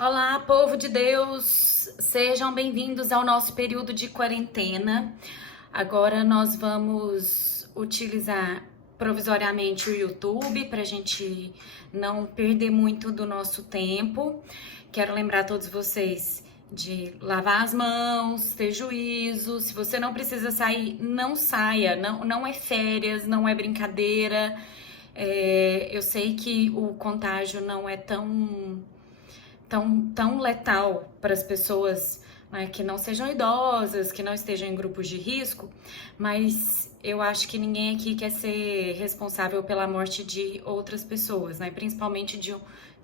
Olá, povo de Deus, sejam bem-vindos ao nosso período de quarentena. Agora nós vamos utilizar provisoriamente o YouTube para a gente não perder muito do nosso tempo. Quero lembrar a todos vocês de lavar as mãos, ter juízo. Se você não precisa sair, não saia. Não é férias, não é brincadeira. Eu sei que o contágio não é tão letal para as pessoas, né, que não sejam idosas, que não estejam em grupos de risco, mas eu acho que ninguém aqui quer ser responsável pela morte de outras pessoas, né? Principalmente de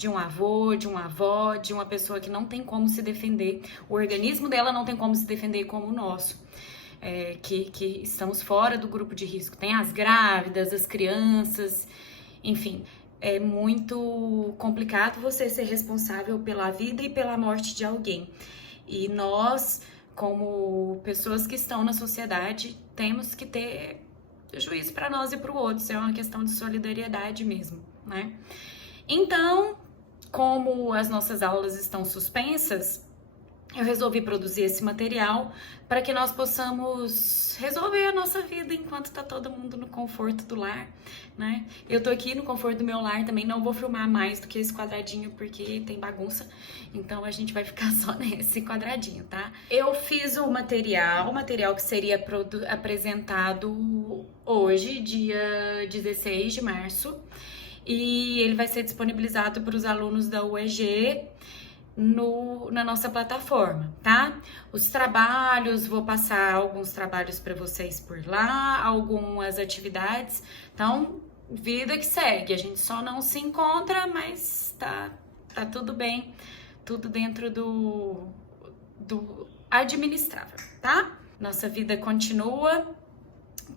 um avô, de uma avó, de uma pessoa que não tem como se defender. O organismo dela não tem como se defender como o nosso. Que estamos fora do grupo de risco. Tem as grávidas, as crianças, enfim. É muito complicado você ser responsável pela vida e pela morte de alguém. E nós, como pessoas que estão na sociedade, temos que ter juízo para nós e para o outro. Isso é uma questão de solidariedade mesmo, né? Então, como as nossas aulas estão suspensas, eu resolvi produzir esse material para que nós possamos resolver a nossa vida enquanto tá todo mundo no conforto do lar, né? Eu tô aqui no conforto do meu lar também, não vou filmar mais do que esse quadradinho porque tem bagunça, então a gente vai ficar só nesse quadradinho, tá? Eu fiz o material que seria apresentado hoje, dia 16 de março, e ele vai ser disponibilizado para os alunos da UEG na nossa plataforma, tá? Os trabalhos, vou passar alguns trabalhos para vocês por lá, algumas atividades. Então, vida que segue. A gente só não se encontra, mas tá tudo bem, tudo dentro do administrável, tá? Nossa vida continua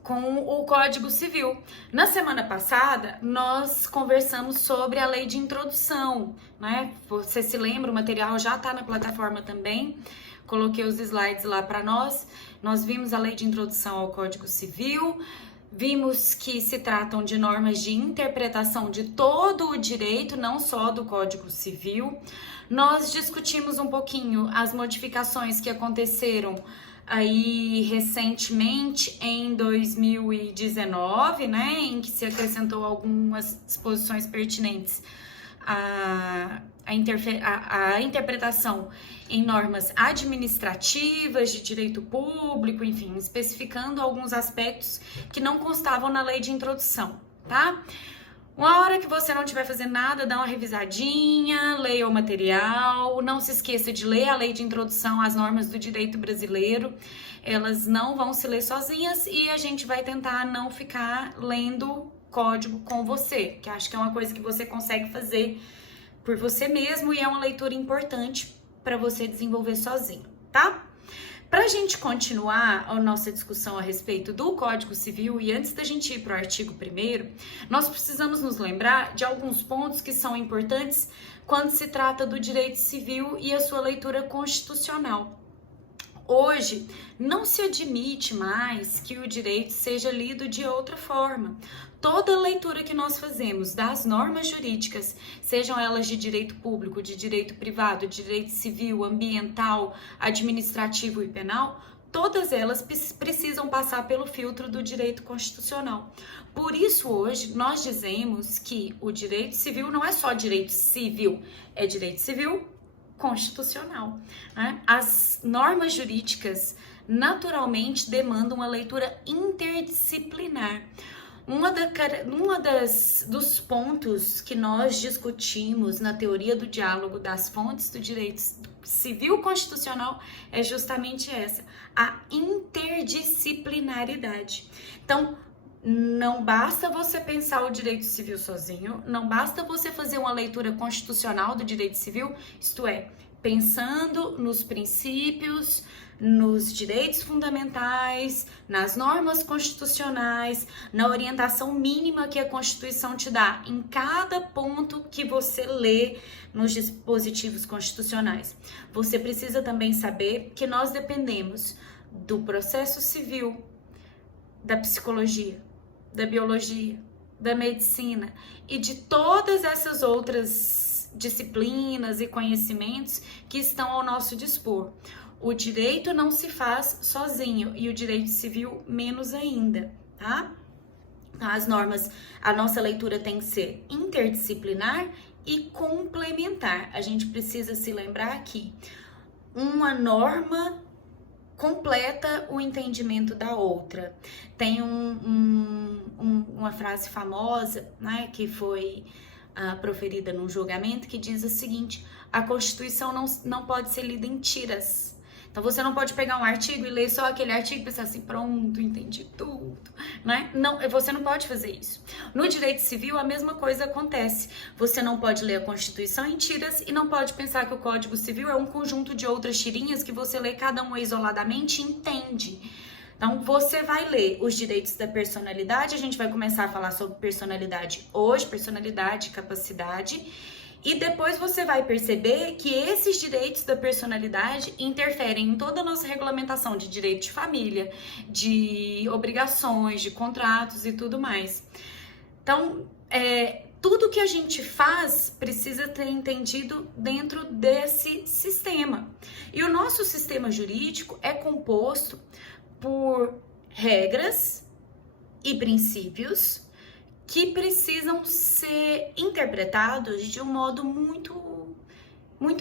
com o Código Civil. Na semana passada, nós conversamos sobre a lei de introdução, né? Você se lembra, o material já está na plataforma também. Coloquei os slides lá para nós. Nós vimos a lei de introdução ao Código Civil, vimos que se tratam de normas de interpretação de todo o direito, não só do Código Civil. Nós discutimos um pouquinho as modificações que aconteceram aí recentemente em 2019, né, em que se acrescentou algumas disposições pertinentes à interpretação em normas administrativas de direito público, enfim, especificando alguns aspectos que não constavam na lei de introdução, tá? Uma hora que você não estiver fazendo nada, dá uma revisadinha, leia o material, não se esqueça de ler a lei de introdução às normas do direito brasileiro. Elas não vão se ler sozinhas e a gente vai tentar não ficar lendo código com você, que acho que é uma coisa que você consegue fazer por você mesmo e é uma leitura importante para você desenvolver sozinho, tá? Para a gente continuar a nossa discussão a respeito do Código Civil e antes da gente ir para o artigo 1º, nós precisamos nos lembrar de alguns pontos que são importantes quando se trata do direito civil e a sua leitura constitucional. Hoje, não se admite mais que o direito seja lido de outra forma. Toda leitura que nós fazemos das normas jurídicas, sejam elas de direito público, de direito privado, de direito civil, ambiental, administrativo e penal, todas elas precisam passar pelo filtro do direito constitucional. Por isso, hoje, nós dizemos que o direito civil não é só direito civil, é direito civil constitucional, né? As normas jurídicas naturalmente demandam uma leitura interdisciplinar. Dos pontos que nós discutimos na teoria do diálogo das fontes do direito civil constitucional é justamente essa, a interdisciplinaridade. Então, não basta você pensar o direito civil sozinho, não basta você fazer uma leitura constitucional do direito civil, isto é, pensando nos princípios, nos direitos fundamentais, nas normas constitucionais, na orientação mínima que a Constituição te dá em cada ponto que você lê nos dispositivos constitucionais. Você precisa também saber que nós dependemos do processo civil, da psicologia, da biologia, da medicina e de todas essas outras disciplinas e conhecimentos que estão ao nosso dispor. O direito não se faz sozinho e o direito civil menos ainda, tá? As normas, a nossa leitura tem que ser interdisciplinar e complementar. A gente precisa se lembrar que uma norma completa o entendimento da outra. Tem uma frase famosa, né, que foi proferida num julgamento, que diz o seguinte: a Constituição não pode ser lida em tiras. Então você não pode pegar um artigo e ler só aquele artigo e pensar assim, pronto, entendi tudo, né? Não, você não pode fazer isso. No direito civil a mesma coisa acontece. Você não pode ler a Constituição em tiras e não pode pensar que o Código Civil é um conjunto de outras tirinhas que você lê cada uma isoladamente e entende. Então, você vai ler os direitos da personalidade, a gente vai começar a falar sobre personalidade hoje, personalidade, capacidade, e depois você vai perceber que esses direitos da personalidade interferem em toda a nossa regulamentação de direito de família, de obrigações, de contratos e tudo mais. Então, tudo que a gente faz precisa ter entendido dentro desse sistema. E o nosso sistema jurídico é composto por regras e princípios que precisam ser interpretados de um modo muito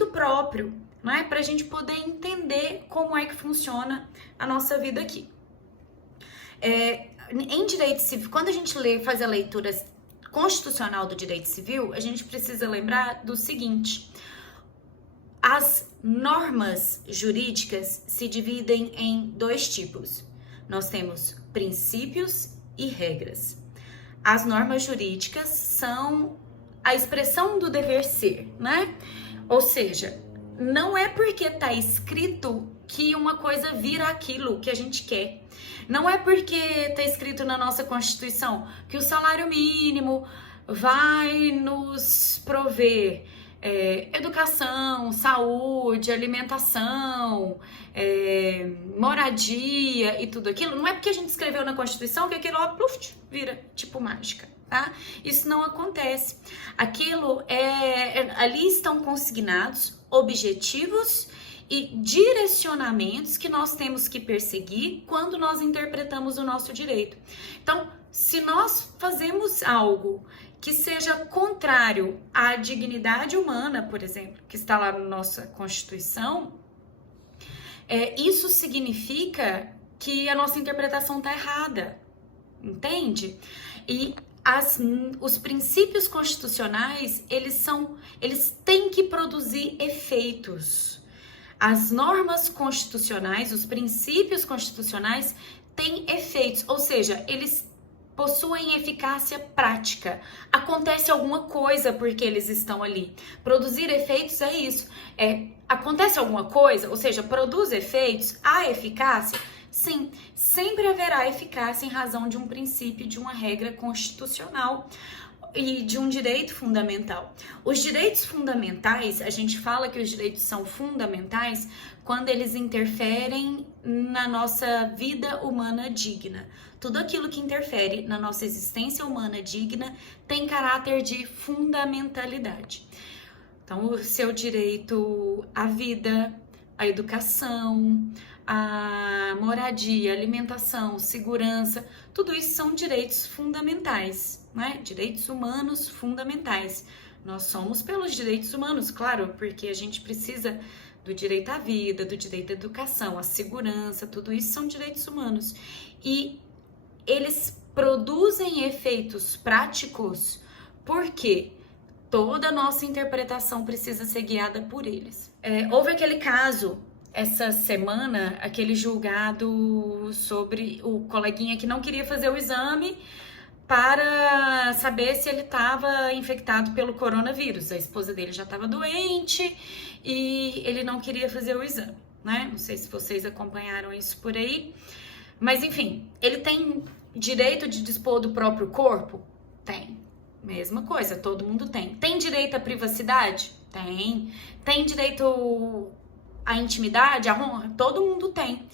próprio, né? Para a gente poder entender como é que funciona a nossa vida aqui. Em direito civil, quando a gente faz a leitura constitucional do direito civil, a gente precisa lembrar do seguinte: as normas jurídicas se dividem em dois tipos. Nós temos princípios e regras. As normas jurídicas são a expressão do dever ser, né? Ou seja, não é porque está escrito que uma coisa vira aquilo que a gente quer. Não é porque está escrito na nossa Constituição que o salário mínimo vai nos prover educação, saúde, alimentação, moradia e tudo aquilo. Não é porque a gente escreveu na Constituição que aquilo vira tipo mágica, tá? Isso não acontece. Aquilo ali estão consignados objetivos e direcionamentos que nós temos que perseguir quando nós interpretamos o nosso direito. Então, se nós fazemos algo que seja contrário à dignidade humana, por exemplo, que está lá na nossa Constituição, isso significa que a nossa interpretação está errada, entende? E os princípios constitucionais, eles têm que produzir efeitos. As normas constitucionais, os princípios constitucionais têm efeitos, ou seja, eles possuem eficácia prática. Acontece alguma coisa porque eles estão ali. Produzir efeitos é isso. Acontece alguma coisa, ou seja, produz efeitos, há eficácia? Sim, sempre haverá eficácia em razão de um princípio, de uma regra constitucional e de um direito fundamental. Os direitos fundamentais, a gente fala que os direitos são fundamentais quando eles interferem na nossa vida humana digna. Tudo aquilo que interfere na nossa existência humana digna tem caráter de fundamentalidade. Então, o seu direito à vida, à educação, à moradia, alimentação, segurança, tudo isso são direitos fundamentais, né? Direitos humanos fundamentais. Nós somos pelos direitos humanos, claro, porque a gente precisa do direito à vida, do direito à educação, à segurança, tudo isso são direitos humanos. E eles produzem efeitos práticos porque toda a nossa interpretação precisa ser guiada por eles. Houve aquele caso essa semana, aquele julgado sobre o coleguinha que não queria fazer o exame para saber se ele estava infectado pelo coronavírus. A esposa dele já estava doente e ele não queria fazer o exame, né? Não sei se vocês acompanharam isso por aí. Mas, enfim, ele tem direito de dispor do próprio corpo? Tem. Mesma coisa, todo mundo tem. Tem direito à privacidade? Tem. Tem direito à intimidade, à honra? Todo mundo tem.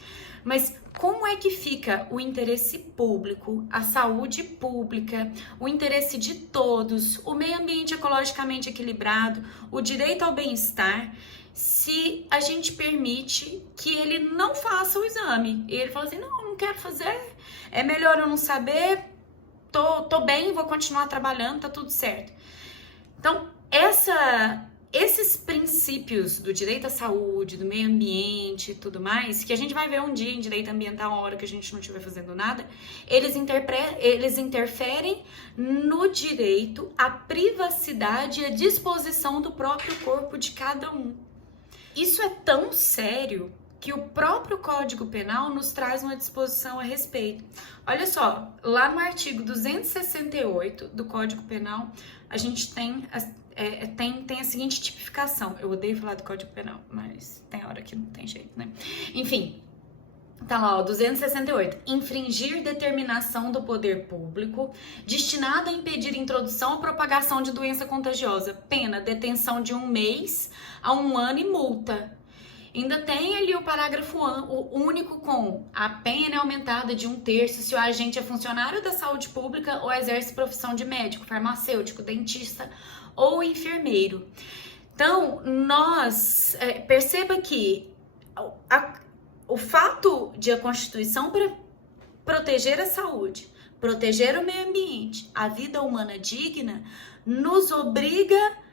Mas como é que fica o interesse público, a saúde pública, o interesse de todos, o meio ambiente ecologicamente equilibrado, o direito ao bem-estar, se a gente permite que ele não faça o exame? E ele fala assim, não quero fazer, é melhor eu não saber, tô bem, vou continuar trabalhando, tá tudo certo. Então, esses princípios do direito à saúde, do meio ambiente e tudo mais, que a gente vai ver um dia em direito ambiental, uma hora que a gente não estiver fazendo nada, eles interferem no direito à privacidade e à disposição do próprio corpo de cada um. Isso é tão sério que o próprio Código Penal nos traz uma disposição a respeito. Olha só, lá no artigo 268 do Código Penal, a gente tem a seguinte tipificação. Eu odeio falar do Código Penal, mas tem hora que não tem jeito, né? Enfim, tá lá, ó, 268. Infringir determinação do poder público destinada a impedir introdução ou propagação de doença contagiosa. Pena, detenção de 1 mês a 1 ano e multa. Ainda tem ali o parágrafo único com a pena é aumentada de 1/3 se o agente é funcionário da saúde pública ou exerce profissão de médico, farmacêutico, dentista ou enfermeiro. Então, perceba que o fato de a Constituição proteger a saúde, proteger o meio ambiente, a vida humana digna, nos obriga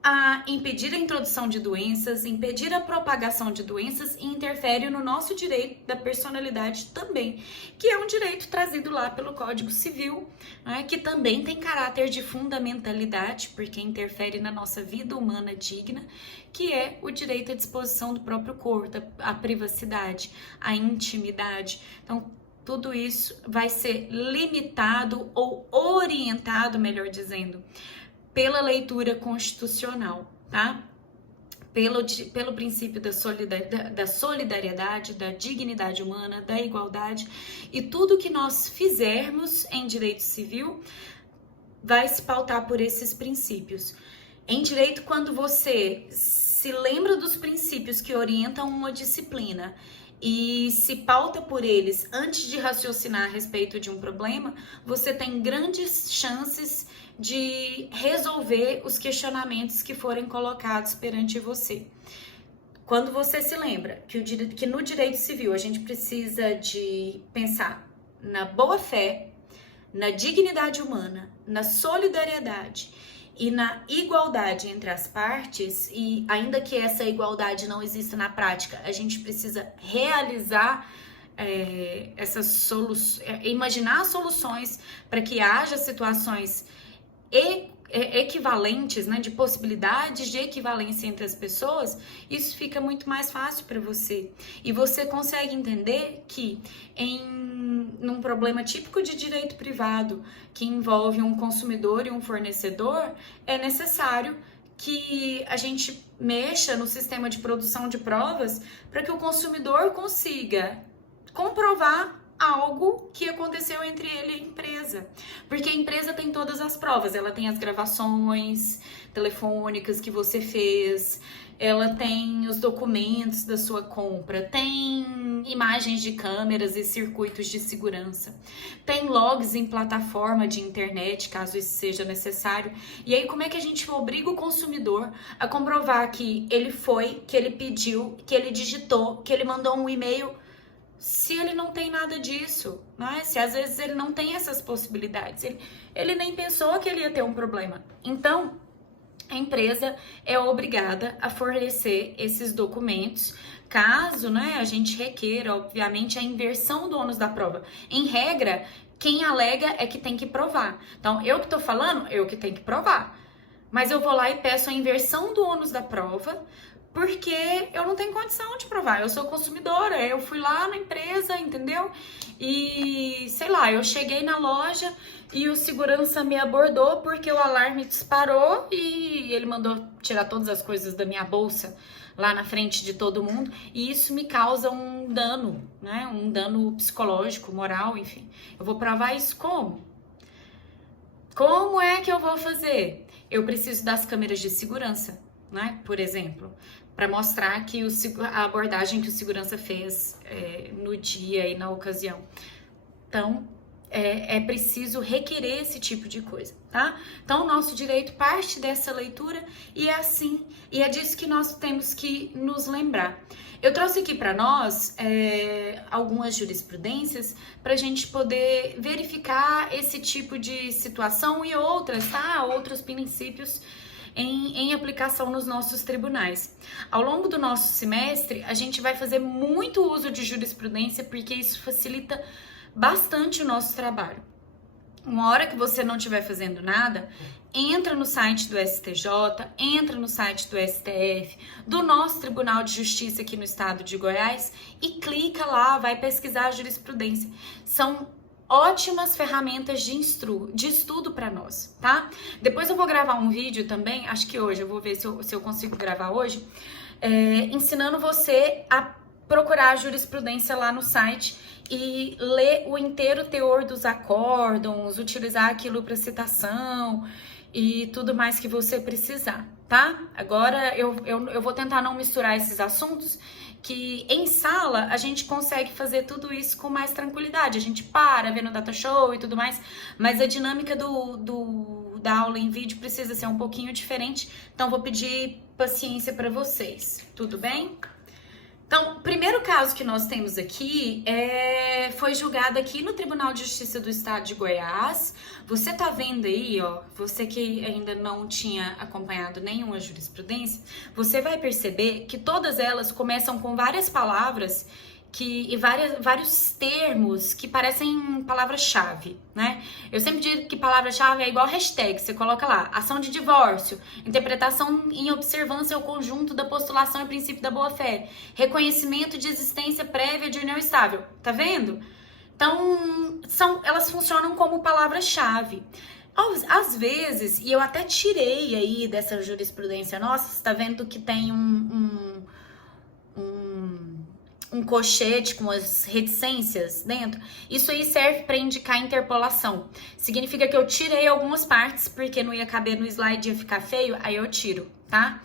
a impedir a introdução de doenças, impedir a propagação de doenças e interfere no nosso direito da personalidade também, que é um direito trazido lá pelo Código Civil, né, que também tem caráter de fundamentalidade, porque interfere na nossa vida humana digna, que é o direito à disposição do próprio corpo, à privacidade, à intimidade. Então, tudo isso vai ser limitado ou orientado, melhor dizendo, pela leitura constitucional, tá? Pelo princípio da solidariedade, da dignidade humana, da igualdade, e tudo que nós fizermos em direito civil vai se pautar por esses princípios. Em direito, quando você se lembra dos princípios que orientam uma disciplina e se pauta por eles antes de raciocinar a respeito de um problema, você tem grandes chances de resolver os questionamentos que forem colocados perante você. Quando você se lembra que no direito civil a gente precisa de pensar na boa-fé, na dignidade humana, na solidariedade e na igualdade entre as partes, e ainda que essa igualdade não exista na prática, a gente precisa realizar imaginar soluções para que haja situações equivalentes, né, de possibilidades de equivalência entre as pessoas, isso fica muito mais fácil para você. E você consegue entender que num problema típico de direito privado, que envolve um consumidor e um fornecedor, é necessário que a gente mexa no sistema de produção de provas para que o consumidor consiga comprovar algo que aconteceu entre ele e a empresa. Porque a empresa tem todas as provas, ela tem as gravações telefônicas que você fez, ela tem os documentos da sua compra, tem imagens de câmeras e circuitos de segurança, tem logs em plataforma de internet, caso isso seja necessário. E aí, como é que a gente obriga o consumidor a comprovar que ele foi, que ele pediu, que ele digitou, que ele mandou um e-mail, se ele não tem nada disso, né? Se às vezes ele não tem essas possibilidades, ele nem pensou que ele ia ter um problema. Então, a empresa é obrigada a fornecer esses documentos, caso, né, a gente requeira, obviamente, a inversão do ônus da prova. Em regra, quem alega é que tem que provar. Então, eu que tô falando, eu que tenho que provar. Mas eu vou lá e peço a inversão do ônus da prova, porque eu não tenho condição de provar, eu sou consumidora, eu fui lá na empresa, entendeu? E, sei lá, eu cheguei na loja e o segurança me abordou porque o alarme disparou e ele mandou tirar todas as coisas da minha bolsa lá na frente de todo mundo, e isso me causa um dano, né? Um dano psicológico, moral, enfim. Eu vou provar isso como? Como é que eu vou fazer? Eu preciso das câmeras de segurança. né? Por exemplo, para mostrar que a abordagem que o segurança fez no dia e na ocasião. Então, é preciso requerer esse tipo de coisa, tá? Então, o nosso direito parte dessa leitura e é disso que nós temos que nos lembrar. Eu trouxe aqui para nós algumas jurisprudências para a gente poder verificar esse tipo de situação e outras, tá? Outros princípios em aplicação nos nossos tribunais. Ao longo do nosso semestre, a gente vai fazer muito uso de jurisprudência porque isso facilita bastante o nosso trabalho. Uma hora que você não estiver fazendo nada, entra no site do STJ, entra no site do STF, do nosso Tribunal de Justiça aqui no estado de Goiás e clica lá, vai pesquisar a jurisprudência. São ótimas ferramentas de estudo para nós, tá? Depois eu vou gravar um vídeo também, acho que hoje, eu vou ver se eu consigo gravar hoje, ensinando você a procurar a jurisprudência lá no site e ler o inteiro teor dos acórdãos, utilizar aquilo para citação e tudo mais que você precisar, tá? Agora eu vou tentar não misturar esses assuntos, que em sala a gente consegue fazer tudo isso com mais tranquilidade. A gente vê no data show e tudo mais, mas a dinâmica da aula em vídeo precisa ser um pouquinho diferente, então vou pedir paciência para vocês, tudo bem? Então, o primeiro caso que nós temos aqui foi julgado aqui no Tribunal de Justiça do Estado de Goiás. Você tá vendo aí, ó, você que ainda não tinha acompanhado nenhuma jurisprudência, você vai perceber que todas elas começam com várias palavras e vários termos que parecem palavra-chave, né? Eu sempre digo que palavra-chave é igual hashtag, você coloca lá, ação de divórcio, interpretação em observância ao conjunto da postulação e princípio da boa-fé, reconhecimento de existência prévia de união estável, tá vendo? Então, elas funcionam como palavra-chave. Às vezes, e eu até tirei aí dessa jurisprudência nossa, você tá vendo que tem um colchete com as reticências dentro, isso aí serve para indicar interpolação. Significa que eu tirei algumas partes, porque não ia caber no slide, ia ficar feio, aí eu tiro, tá?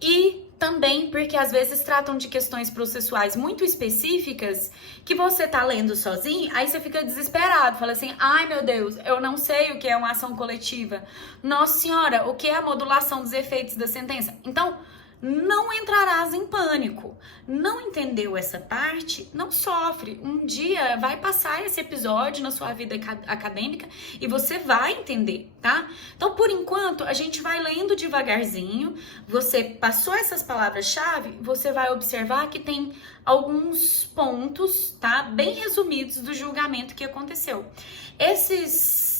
E também porque às vezes tratam de questões processuais muito específicas que você tá lendo sozinho, aí você fica desesperado, fala assim, ai meu Deus, eu não sei o que é uma ação coletiva. Nossa senhora, o que é a modulação dos efeitos da sentença? Então, não entrarás em pânico. Não entendeu essa parte? Não sofre. Um dia vai passar esse episódio na sua vida acadêmica e você vai entender, tá? Então, por enquanto, a gente vai lendo devagarzinho. Você passou essas palavras-chave, você vai observar que tem alguns pontos, tá? Bem resumidos do julgamento que aconteceu. Esses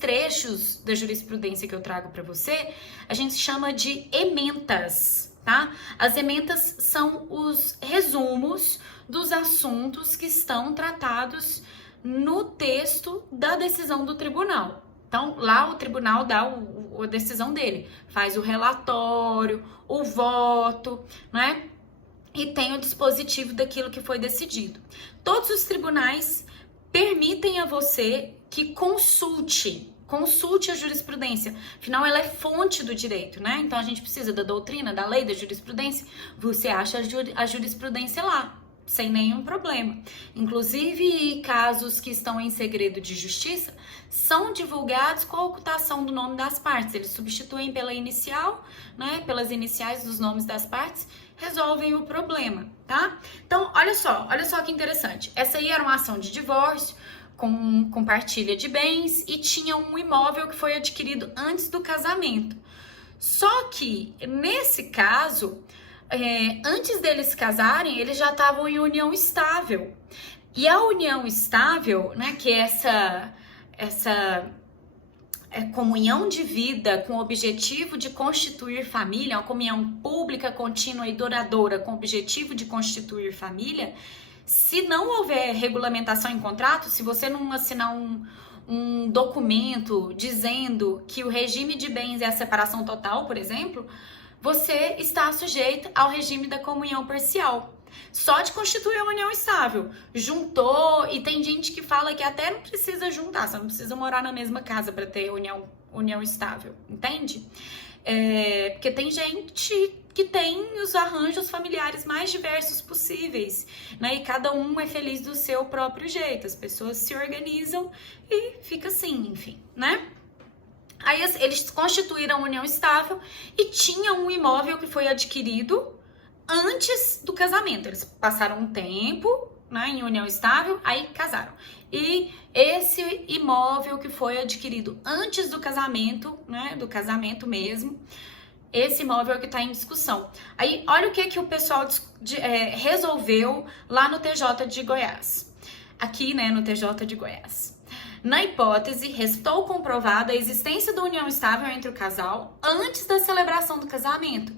trechos da jurisprudência que eu trago para você, a gente chama de ementas, tá? As ementas são os resumos dos assuntos que estão tratados no texto da decisão do tribunal. Então, lá o tribunal dá a decisão dele, faz o relatório, o voto, né? E tem o dispositivo daquilo que foi decidido. Todos os tribunais permitem a você que consulte a jurisprudência. Afinal, ela é fonte do direito, né? Então, a gente precisa da doutrina, da lei, da jurisprudência. Você acha a jurisprudência lá, sem nenhum problema. Inclusive, casos que estão em segredo de justiça são divulgados com a ocultação do nome das partes. Eles substituem pela inicial, né? Pelas iniciais dos nomes das partes, resolvem o problema, tá? Então, olha só que interessante. Essa aí era uma ação de divórcio com partilha de bens e tinha um imóvel que foi adquirido antes do casamento. Só que, nesse caso, antes deles casarem, eles já estavam em união estável. E a união estável, né, que é essa comunhão de vida com o objetivo de constituir família, uma comunhão pública, contínua e duradoura com o objetivo de constituir família, se não houver regulamentação em contrato, se você não assinar um documento dizendo que o regime de bens é a separação total, por exemplo, você está sujeito ao regime da comunhão parcial. Só de constituir uma união estável. Juntou, e tem gente que fala que até não precisa juntar, você não precisa morar na mesma casa para ter união estável, entende? Porque tem gente que tem os arranjos familiares mais diversos possíveis, né? E cada um é feliz do seu próprio jeito. As pessoas se organizam e fica assim, enfim, né? Aí eles constituíram uma união estável e tinha um imóvel que foi adquirido antes do casamento. Eles passaram um tempo, né, em união estável, aí casaram. E esse imóvel que foi adquirido antes do casamento, né, do casamento mesmo, esse imóvel que está em discussão. Aí, olha o que o pessoal resolveu lá no TJ de Goiás. Aqui, né, no TJ de Goiás. Na hipótese, restou comprovada a existência da união estável entre o casal antes da celebração do casamento,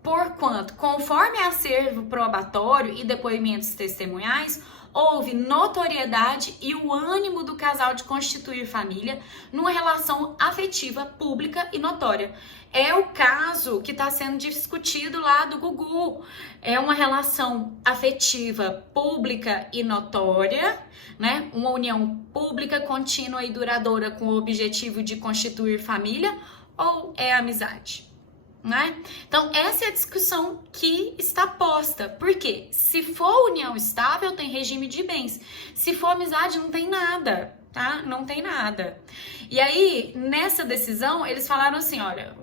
porquanto, conforme acervo probatório e depoimentos testemunhais, houve notoriedade e o ânimo do casal de constituir família numa relação afetiva pública e notória. É o caso que está sendo discutido lá do Gugu. É uma relação afetiva pública e notória, né? Uma união pública, contínua e duradoura com o objetivo de constituir família, ou é amizade? Né? Então, essa é a discussão que está posta. Por quê? Se for união estável, tem regime de bens. Se for amizade, não tem nada, tá? Não tem nada. E aí, nessa decisão, eles falaram assim, olha,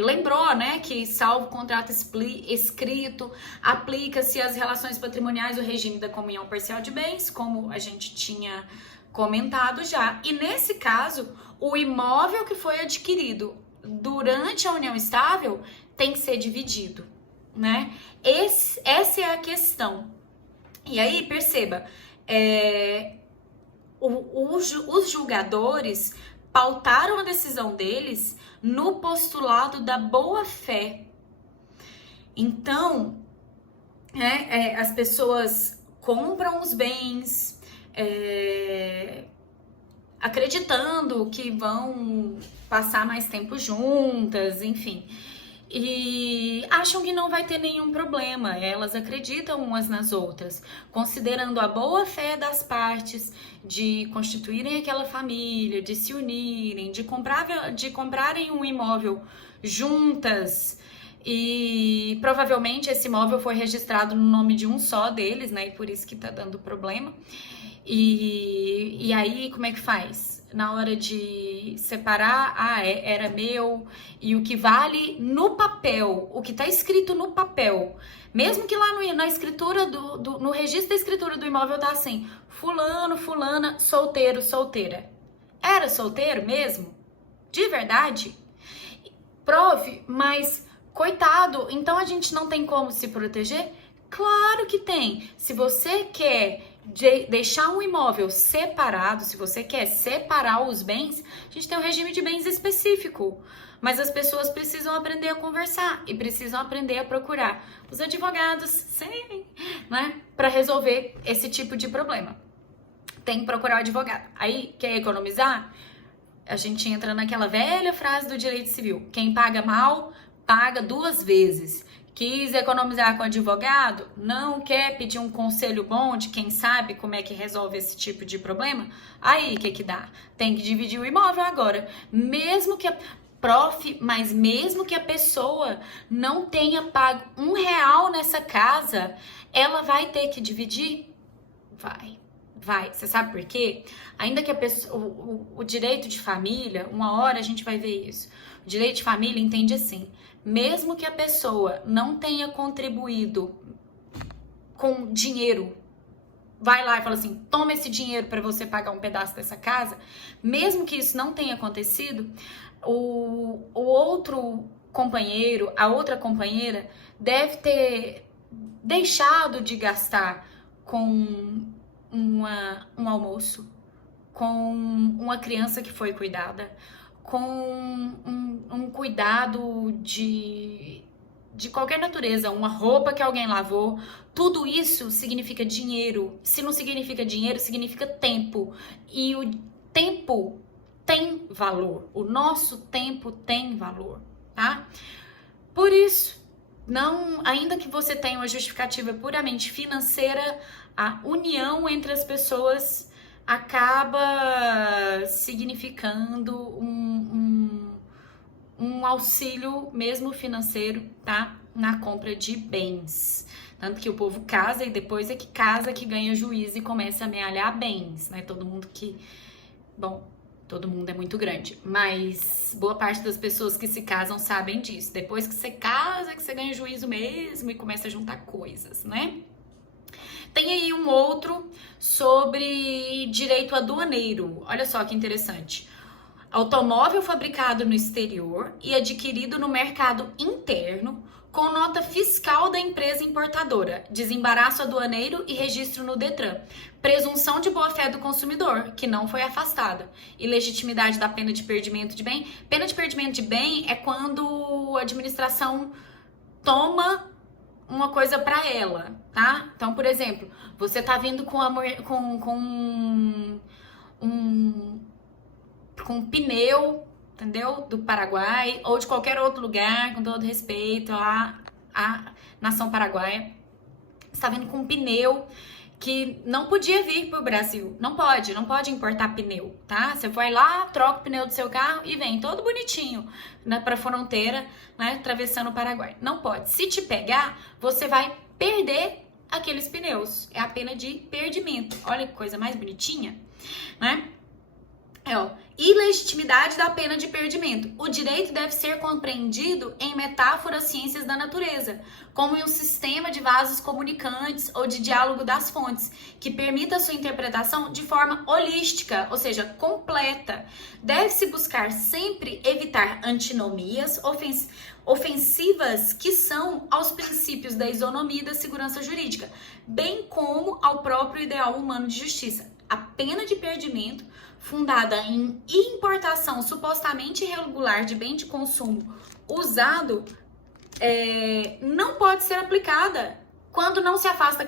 lembrou, né, que salvo contrato escrito, aplica-se às relações patrimoniais o regime da comunhão parcial de bens, como a gente tinha comentado já. E nesse caso, o imóvel que foi adquirido durante a união estável tem que ser dividido, né? Essa é a questão. E aí, perceba, os julgadores pautaram a decisão deles no postulado da boa-fé. Então, as pessoas compram os bens, acreditando que vão passar mais tempo juntas, enfim, e acham que não vai ter nenhum problema. Elas acreditam umas nas outras, considerando a boa fé das partes de constituírem aquela família, de se unirem, de comprarem um imóvel juntas. E provavelmente esse imóvel foi registrado no nome de um só deles, né? E por isso que tá dando problema. E aí, como é que faz? Na hora de separar, era meu, e o que vale no papel, o que tá escrito no papel, mesmo que lá na escritura, no registro da escritura do imóvel tá assim, fulano, fulana, solteiro, solteira. Era solteiro mesmo? De verdade? Prove, mas coitado, então a gente não tem como se proteger? Claro que tem. Se você quer deixar um imóvel separado, se você quer separar os bens, a gente tem um regime de bens específico. Mas as pessoas precisam aprender a conversar e precisam aprender a procurar os advogados, sim, né, para resolver esse tipo de problema. Tem que procurar o advogado. Aí, quer economizar? A gente entra naquela velha frase do direito civil: quem paga mal, paga duas vezes. Quis economizar com advogado? Não quer pedir um conselho bom de quem sabe como é que resolve esse tipo de problema? Aí, o que dá? Tem que dividir o imóvel agora. Mesmo que mas mesmo que a pessoa não tenha pago R$1 nessa casa, ela vai ter que dividir? Vai. Você sabe por quê? Ainda que a pessoa, o direito de família, uma hora a gente vai ver isso. O direito de família entende assim: mesmo que a pessoa não tenha contribuído com dinheiro, vai lá e fala assim, toma esse dinheiro para você pagar um pedaço dessa casa, mesmo que isso não tenha acontecido, o outro companheiro, a outra companheira deve ter deixado de gastar com um almoço, com uma criança que foi cuidada, com um cuidado de qualquer natureza, uma roupa que alguém lavou. Tudo isso significa dinheiro. Se não significa dinheiro, significa tempo. E o tempo tem valor. O nosso tempo tem valor, tá? Por isso, ainda que você tenha uma justificativa puramente financeira, a união entre as pessoas acaba significando um auxílio mesmo financeiro, tá? Na compra de bens. Tanto que o povo casa e depois é que casa que ganha juízo e começa a amealhar bens, né? Todo mundo que... Bom, todo mundo é muito grande, mas boa parte das pessoas que se casam sabem disso. Depois que você casa, que você ganha juízo mesmo e começa a juntar coisas, né? Tem aí um outro sobre direito aduaneiro. Olha só que interessante. Automóvel fabricado no exterior e adquirido no mercado interno com nota fiscal da empresa importadora, desembaraço aduaneiro e registro no Detran. Presunção de boa-fé do consumidor, que não foi afastada. E legitimidade da pena de perdimento de bem. Pena de perdimento de bem é quando a administração toma uma coisa para ela, tá? Então, por exemplo, você tá vindo com um pneu, entendeu? Do Paraguai ou de qualquer outro lugar, com todo respeito à nação paraguaia. Você tá vindo com um pneu que não podia vir pro Brasil. Não pode importar pneu, tá? Você vai lá, troca o pneu do seu carro e vem todo bonitinho, né, pra fronteira, né, atravessando o Paraguai. Não pode. Se te pegar, você vai perder aqueles pneus. É a pena de perdimento. Olha que coisa mais bonitinha, né? Ilegitimidade da pena de perdimento. O direito deve ser compreendido em metáforas ciências da natureza, como em um sistema de vasos comunicantes ou de diálogo das fontes, que permita sua interpretação de forma holística, ou seja, completa. Deve-se buscar sempre evitar antinomias ofensivas que são aos princípios da isonomia e da segurança jurídica, bem como ao próprio ideal humano de justiça. A pena de perdimento fundada em importação supostamente irregular de bem de consumo usado não pode ser aplicada quando não se afasta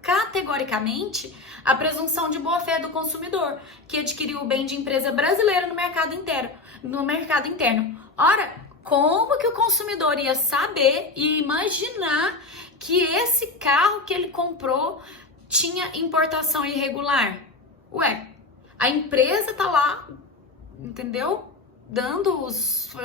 categoricamente a presunção de boa-fé do consumidor que adquiriu o bem de empresa brasileira no mercado interno. Ora, como que o consumidor ia saber e imaginar que esse carro que ele comprou tinha importação irregular? Ué, a empresa tá lá, entendeu?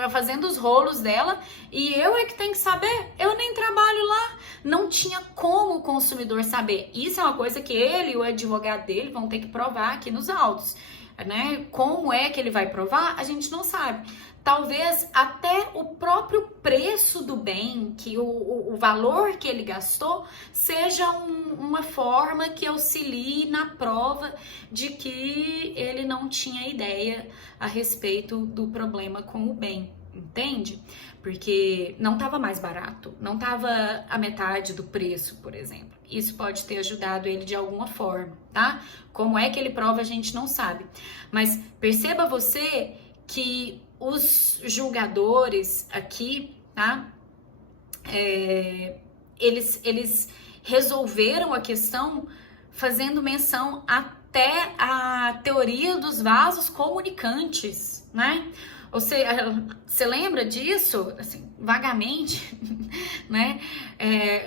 Fazendo os rolos dela e eu é que tenho que saber. Eu nem trabalho lá. Não tinha como o consumidor saber. Isso é uma coisa que ele e o advogado dele vão ter que provar aqui nos autos, né? Como é que ele vai provar? A gente não sabe. Talvez até o próprio preço do bem, que o valor que ele gastou, seja uma forma que auxilie na prova de que ele não tinha ideia a respeito do problema com o bem, entende? Porque não estava mais barato, não estava a metade do preço, por exemplo. Isso pode ter ajudado ele de alguma forma, tá? Como é que ele prova, a gente não sabe. Mas perceba você que os julgadores aqui, tá? Eles resolveram a questão fazendo menção até à teoria dos vasos comunicantes, né? Você lembra disso? Assim, vagamente, né?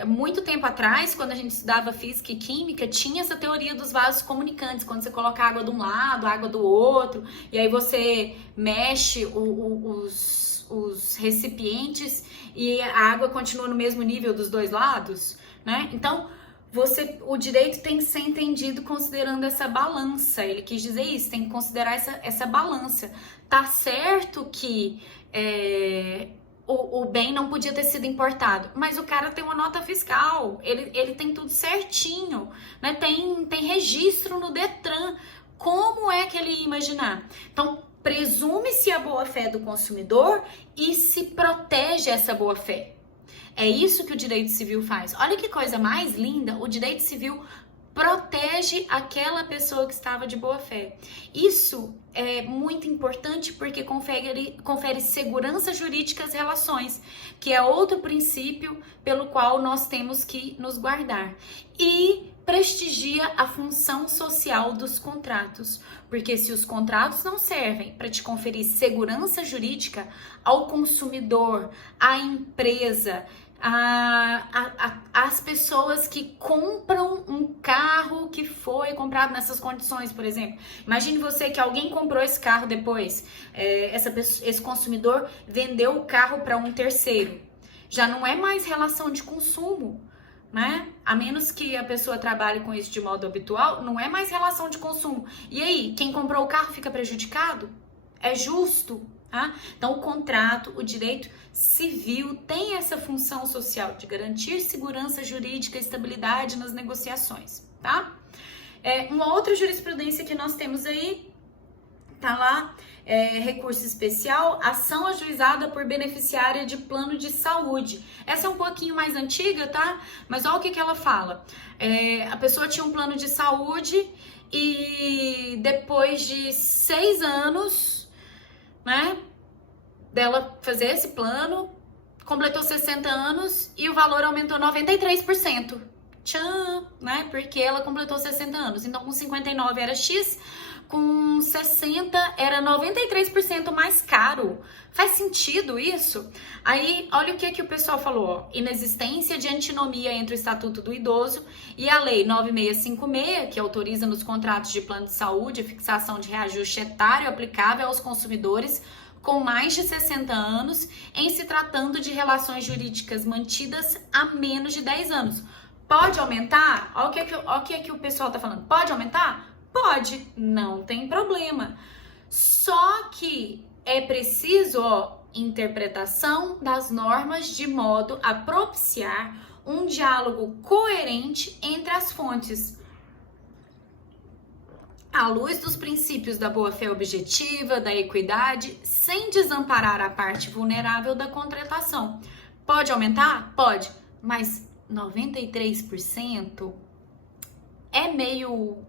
Muito tempo atrás, quando a gente estudava física e química, tinha essa teoria dos vasos comunicantes, quando você coloca água de um lado, água do outro, e aí você mexe os recipientes e a água continua no mesmo nível dos dois lados, né? Então, o direito tem que ser entendido considerando essa balança. Ele quis dizer isso, tem que considerar essa balança. Tá certo que o bem não podia ter sido importado, mas o cara tem uma nota fiscal, ele tem tudo certinho, né? Tem registro no Detran. Como é que ele ia imaginar? Então, presume-se a boa-fé do consumidor e se protege essa boa-fé. É isso que o direito civil faz. Olha que coisa mais linda, o direito civil protege aquela pessoa que estava de boa fé. Isso é muito importante porque confere segurança jurídica às relações, que é outro princípio pelo qual nós temos que nos guardar. E prestigia a função social dos contratos, porque se os contratos não servem para te conferir segurança jurídica ao consumidor, à empresa, as pessoas que compram um carro que foi comprado nessas condições, por exemplo. Imagine você que alguém comprou esse carro depois, esse consumidor vendeu o carro para um terceiro. Já não é mais relação de consumo, né? A menos que a pessoa trabalhe com isso de modo habitual, não é mais relação de consumo. E aí, quem comprou o carro fica prejudicado? É justo? Tá? Então, o contrato, o direito civil tem essa função social de garantir segurança jurídica e estabilidade nas negociações, tá? Uma outra jurisprudência que nós temos aí, tá lá, recurso especial, ação ajuizada por beneficiária de plano de saúde. Essa é um pouquinho mais antiga, tá? Mas olha o que ela fala. A pessoa tinha um plano de saúde e depois de 6 anos, né, dela fazer esse plano, completou 60 anos e o valor aumentou 93%. Tchan, né? Porque ela completou 60 anos. Então, com 59 era X, com 60 era 93% mais caro. Faz sentido isso? Aí, olha o que o pessoal falou, ó. Inexistência de antinomia entre o Estatuto do Idoso e a Lei 9656, que autoriza nos contratos de plano de saúde a fixação de reajuste etário aplicável aos consumidores com mais de 60 anos, em se tratando de relações jurídicas mantidas há menos de 10 anos. Pode aumentar? Olha o que o pessoal tá falando. Pode aumentar? Pode, não tem problema. Só que é preciso, interpretação das normas de modo a propiciar um diálogo coerente entre as fontes, à luz dos princípios da boa-fé objetiva, da equidade, sem desamparar a parte vulnerável da contratação. Pode aumentar? Pode, mas 93% é meio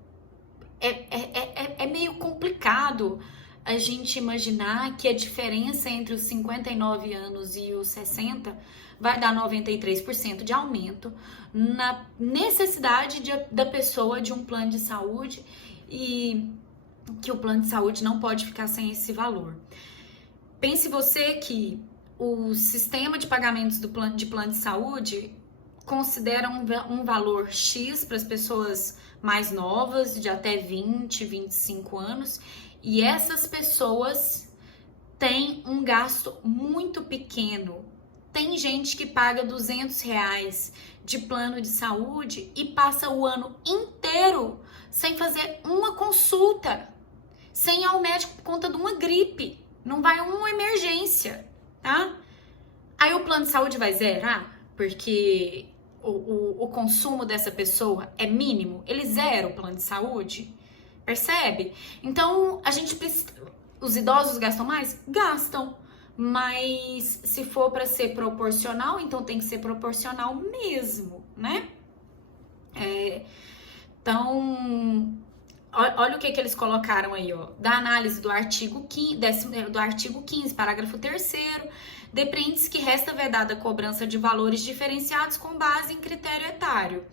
complicado a gente imaginar que a diferença entre os 59 anos e os 60 vai dar 93% de aumento na necessidade da pessoa de um plano de saúde e que o plano de saúde não pode ficar sem esse valor. Pense você que o sistema de pagamentos de plano de saúde considera um valor X para as pessoas mais novas, de até 20, 25 anos, e essas pessoas têm um gasto muito pequeno. Tem gente que paga R$200 de plano de saúde e passa o ano inteiro sem fazer uma consulta, sem ir ao médico por conta de uma gripe, não vai uma emergência, tá? Aí o plano de saúde vai zerar, porque o consumo dessa pessoa é mínimo, ele zera o plano de saúde, percebe? Então, os idosos gastam mais? Gastam, mas se for para ser proporcional, então tem que ser proporcional mesmo, né? Então, olha o que eles colocaram aí, ó. Da análise do artigo 15, parágrafo 3º, depreende-se que resta vedada a cobrança de valores diferenciados com base em critério etário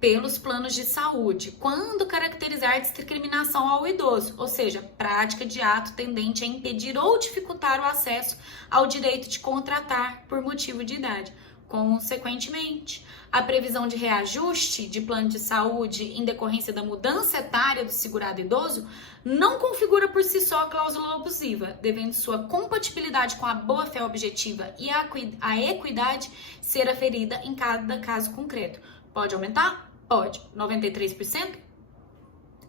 pelos planos de saúde, quando caracterizar discriminação ao idoso, ou seja, prática de ato tendente a impedir ou dificultar o acesso ao direito de contratar por motivo de idade. Consequentemente, a previsão de reajuste de plano de saúde em decorrência da mudança etária do segurado idoso não configura por si só a cláusula abusiva, devendo sua compatibilidade com a boa-fé objetiva e a equidade ser aferida em cada caso concreto. Pode aumentar? Pode. 93%?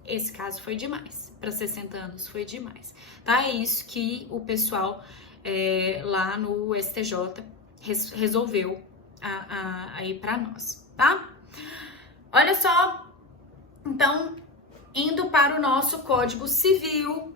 Esse caso foi demais. Para 60 anos foi demais. Tá? É isso que o pessoal lá no STJ resolveu aí para nós, tá? Olha só, então, indo para o nosso Código Civil,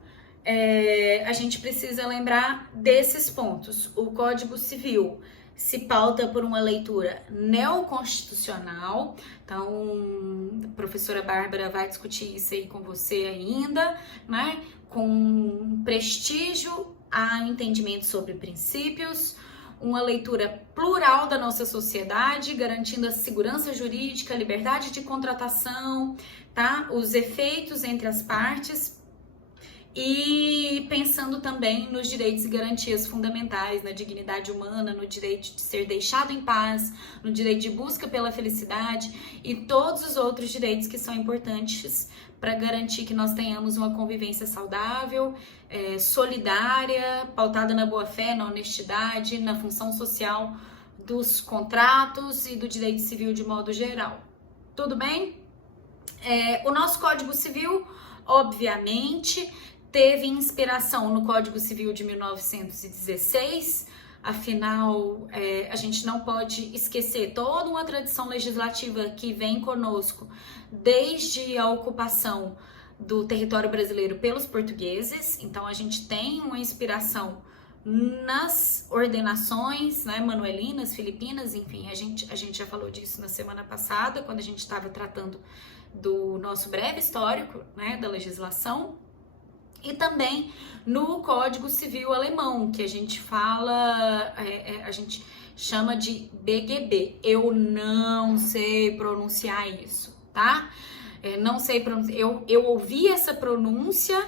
a gente precisa lembrar desses pontos. O Código Civil se pauta por uma leitura neoconstitucional, então a professora Bárbara vai discutir isso aí com você ainda, né? Com prestígio a entendimento sobre princípios, uma leitura plural da nossa sociedade, garantindo a segurança jurídica, a liberdade de contratação, tá? Os efeitos entre as partes E pensando também nos direitos e garantias fundamentais, na dignidade humana, no direito de ser deixado em paz, no direito de busca pela felicidade e todos os outros direitos que são importantes para garantir que nós tenhamos uma convivência saudável, solidária, pautada na boa-fé, na honestidade, na função social dos contratos e do direito civil de modo geral. Tudo bem? O nosso Código Civil, obviamente, teve inspiração no Código Civil de 1916, afinal, a gente não pode esquecer toda uma tradição legislativa que vem conosco desde a ocupação do território brasileiro pelos portugueses. Então, a gente tem uma inspiração nas ordenações, né, manuelinas, filipinas, enfim, a gente já falou disso na semana passada, quando a gente estava tratando do nosso breve histórico, né, da legislação, e também no Código Civil alemão, que a gente fala, a gente chama de BGB. Eu não sei pronunciar isso, tá? Não sei pronunciar. Eu ouvi essa pronúncia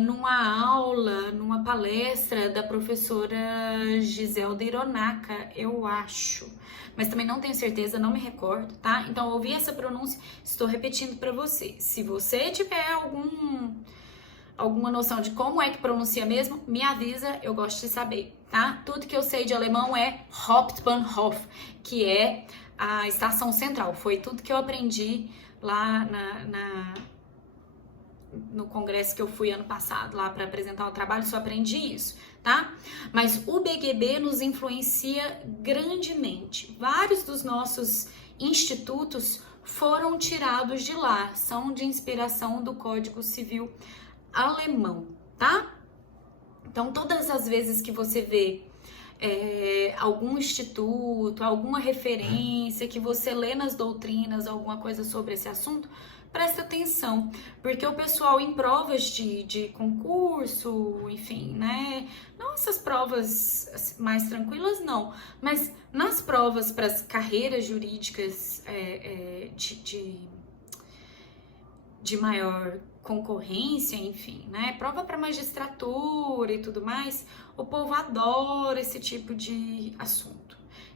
numa aula, numa palestra da professora Giselda Hironaka, eu acho. Mas também não tenho certeza, não me recordo, tá? Então, eu ouvi essa pronúncia, estou repetindo para você. Se você tiver alguma noção de como é que pronuncia mesmo, me avisa, eu gosto de saber, tá? Tudo que eu sei de alemão é Hauptbahnhof, que é a estação central. Foi tudo que eu aprendi lá no congresso que eu fui ano passado, lá para apresentar o trabalho, só aprendi isso, tá? Mas o BGB nos influencia grandemente. Vários dos nossos institutos foram tirados de lá, são de inspiração do Código Civil alemão, tá? Então, todas as vezes que você vê algum instituto, alguma referência, que você lê nas doutrinas alguma coisa sobre esse assunto, presta atenção, porque o pessoal em provas de concurso, enfim, né? Não essas provas mais tranquilas, não, mas nas provas para as carreiras jurídicas de maior concorrência, enfim, né? Prova para magistratura e tudo mais, o povo adora esse tipo de assunto.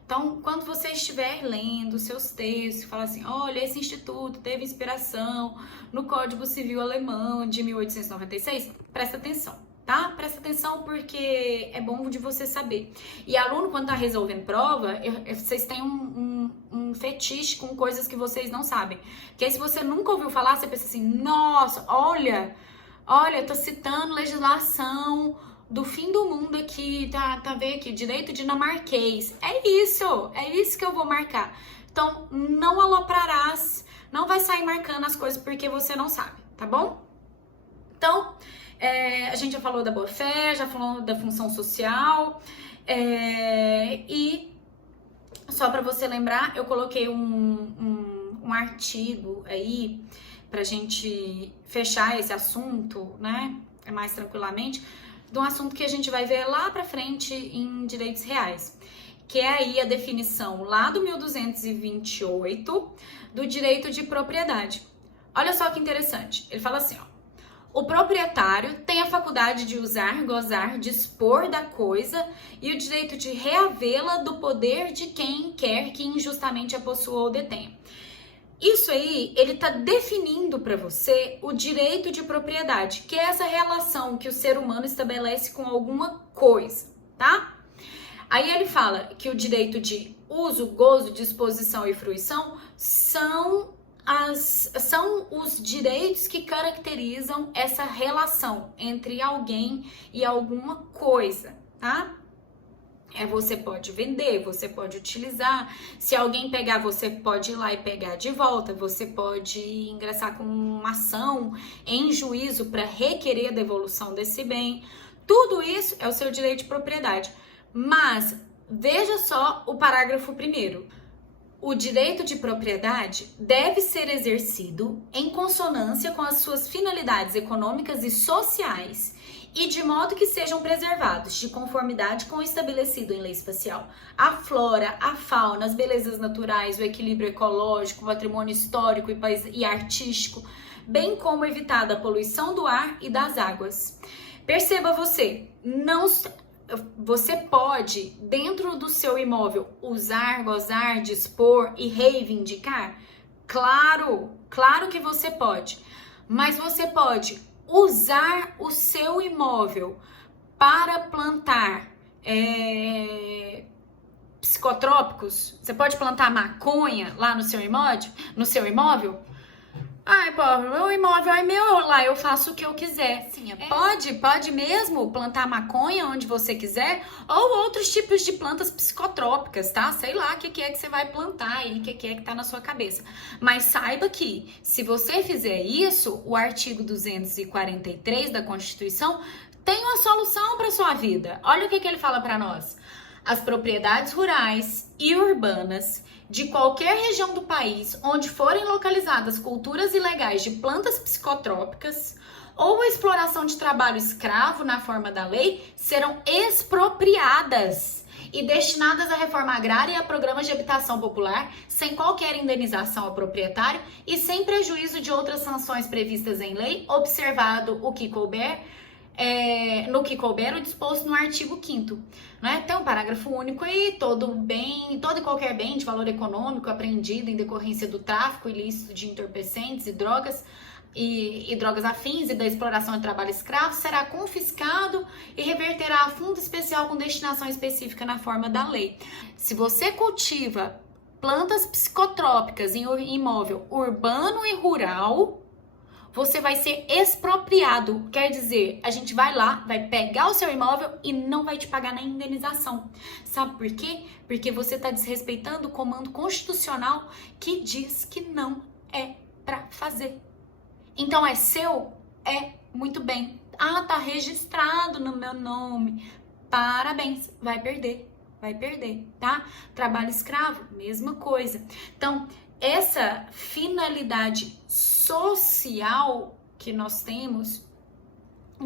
Então, quando você estiver lendo seus textos, fala assim, olha, esse instituto teve inspiração no Código Civil Alemão de 1896, presta atenção, tá? Presta atenção porque é bom de você saber. E aluno, quando tá resolvendo prova, vocês têm um fetiche com coisas que vocês não sabem. Que aí, se você nunca ouviu falar, você pensa assim, nossa, olha, tô citando legislação do fim do mundo aqui, tá vendo aqui, direito dinamarquês. É isso que eu vou marcar. Então, não aloprarás, não vai sair marcando as coisas porque você não sabe, tá bom? Então, a gente já falou da boa-fé, já falou da função social, e só para você lembrar, eu coloquei um artigo aí pra gente fechar esse assunto, né, mais tranquilamente, de um assunto que a gente vai ver lá pra frente em direitos reais, que é aí a definição lá do 1228 do direito de propriedade. Olha só que interessante, ele fala assim, ó, o proprietário tem a faculdade de usar, gozar, dispor da coisa e o direito de reavê-la do poder de quem quer que injustamente a possua ou detenha. Isso aí, ele tá definindo para você o direito de propriedade, que é essa relação que o ser humano estabelece com alguma coisa, tá? Aí ele fala que o direito de uso, gozo, disposição e fruição são os direitos que caracterizam essa relação entre alguém e alguma coisa, tá? Você pode vender, você pode utilizar, se alguém pegar, você pode ir lá e pegar de volta, você pode ingressar com uma ação em juízo para requerer a devolução desse bem. Tudo isso é o seu direito de propriedade. Mas veja só o parágrafo 1º. O direito de propriedade deve ser exercido em consonância com as suas finalidades econômicas e sociais e de modo que sejam preservados, de conformidade com o estabelecido em lei espacial, a flora, a fauna, as belezas naturais, o equilíbrio ecológico, o patrimônio histórico e artístico, bem como evitada a poluição do ar e das águas. Perceba você pode, dentro do seu imóvel, usar, gozar, dispor e reivindicar? Claro que você pode, mas você pode usar o seu imóvel para plantar psicotrópicos? Você pode plantar maconha lá no seu imóvel? Ai, pobre, meu imóvel é meu, lá eu faço o que eu quiser. Sim, pode mesmo plantar maconha onde você quiser, ou outros tipos de plantas psicotrópicas, tá? Sei lá o que é que você vai plantar aí, o que é que tá na sua cabeça. Mas saiba que, se você fizer isso, o artigo 243 da Constituição tem uma solução para sua vida. Olha o que ele fala para nós. As propriedades rurais e urbanas de qualquer região do país onde forem localizadas culturas ilegais de plantas psicotrópicas ou a exploração de trabalho escravo na forma da lei serão expropriadas e destinadas à reforma agrária e a programas de habitação popular, sem qualquer indenização ao proprietário e sem prejuízo de outras sanções previstas em lei, observado o que couber, o disposto no artigo 5º, né? Tem um parágrafo único aí, todo e qualquer bem de valor econômico apreendido em decorrência do tráfico ilícito de entorpecentes e drogas afins e da exploração de trabalho escravo será confiscado e reverterá a fundo especial com destinação específica na forma da lei. Se você cultiva plantas psicotrópicas em imóvel urbano e rural, você vai ser expropriado. Quer dizer, a gente vai lá, vai pegar o seu imóvel e não vai te pagar nem indenização. Sabe por quê? Porque você está desrespeitando o comando constitucional que diz que não é para fazer. Então é seu? É, muito bem. Ah, tá registrado no meu nome. Parabéns, vai perder, tá? Trabalho escravo, mesma coisa. Então, essa finalidade social que nós temos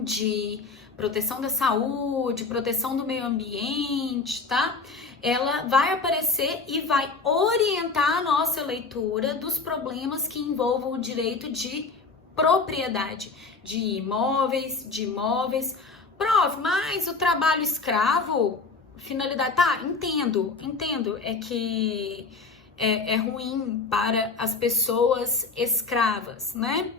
de proteção da saúde, proteção do meio ambiente, tá? Ela vai aparecer e vai orientar a nossa leitura dos problemas que envolvam o direito de propriedade de imóveis. Prof, mas o trabalho escravo, finalidade, tá, entendo, é que é ruim para as pessoas escravas, né?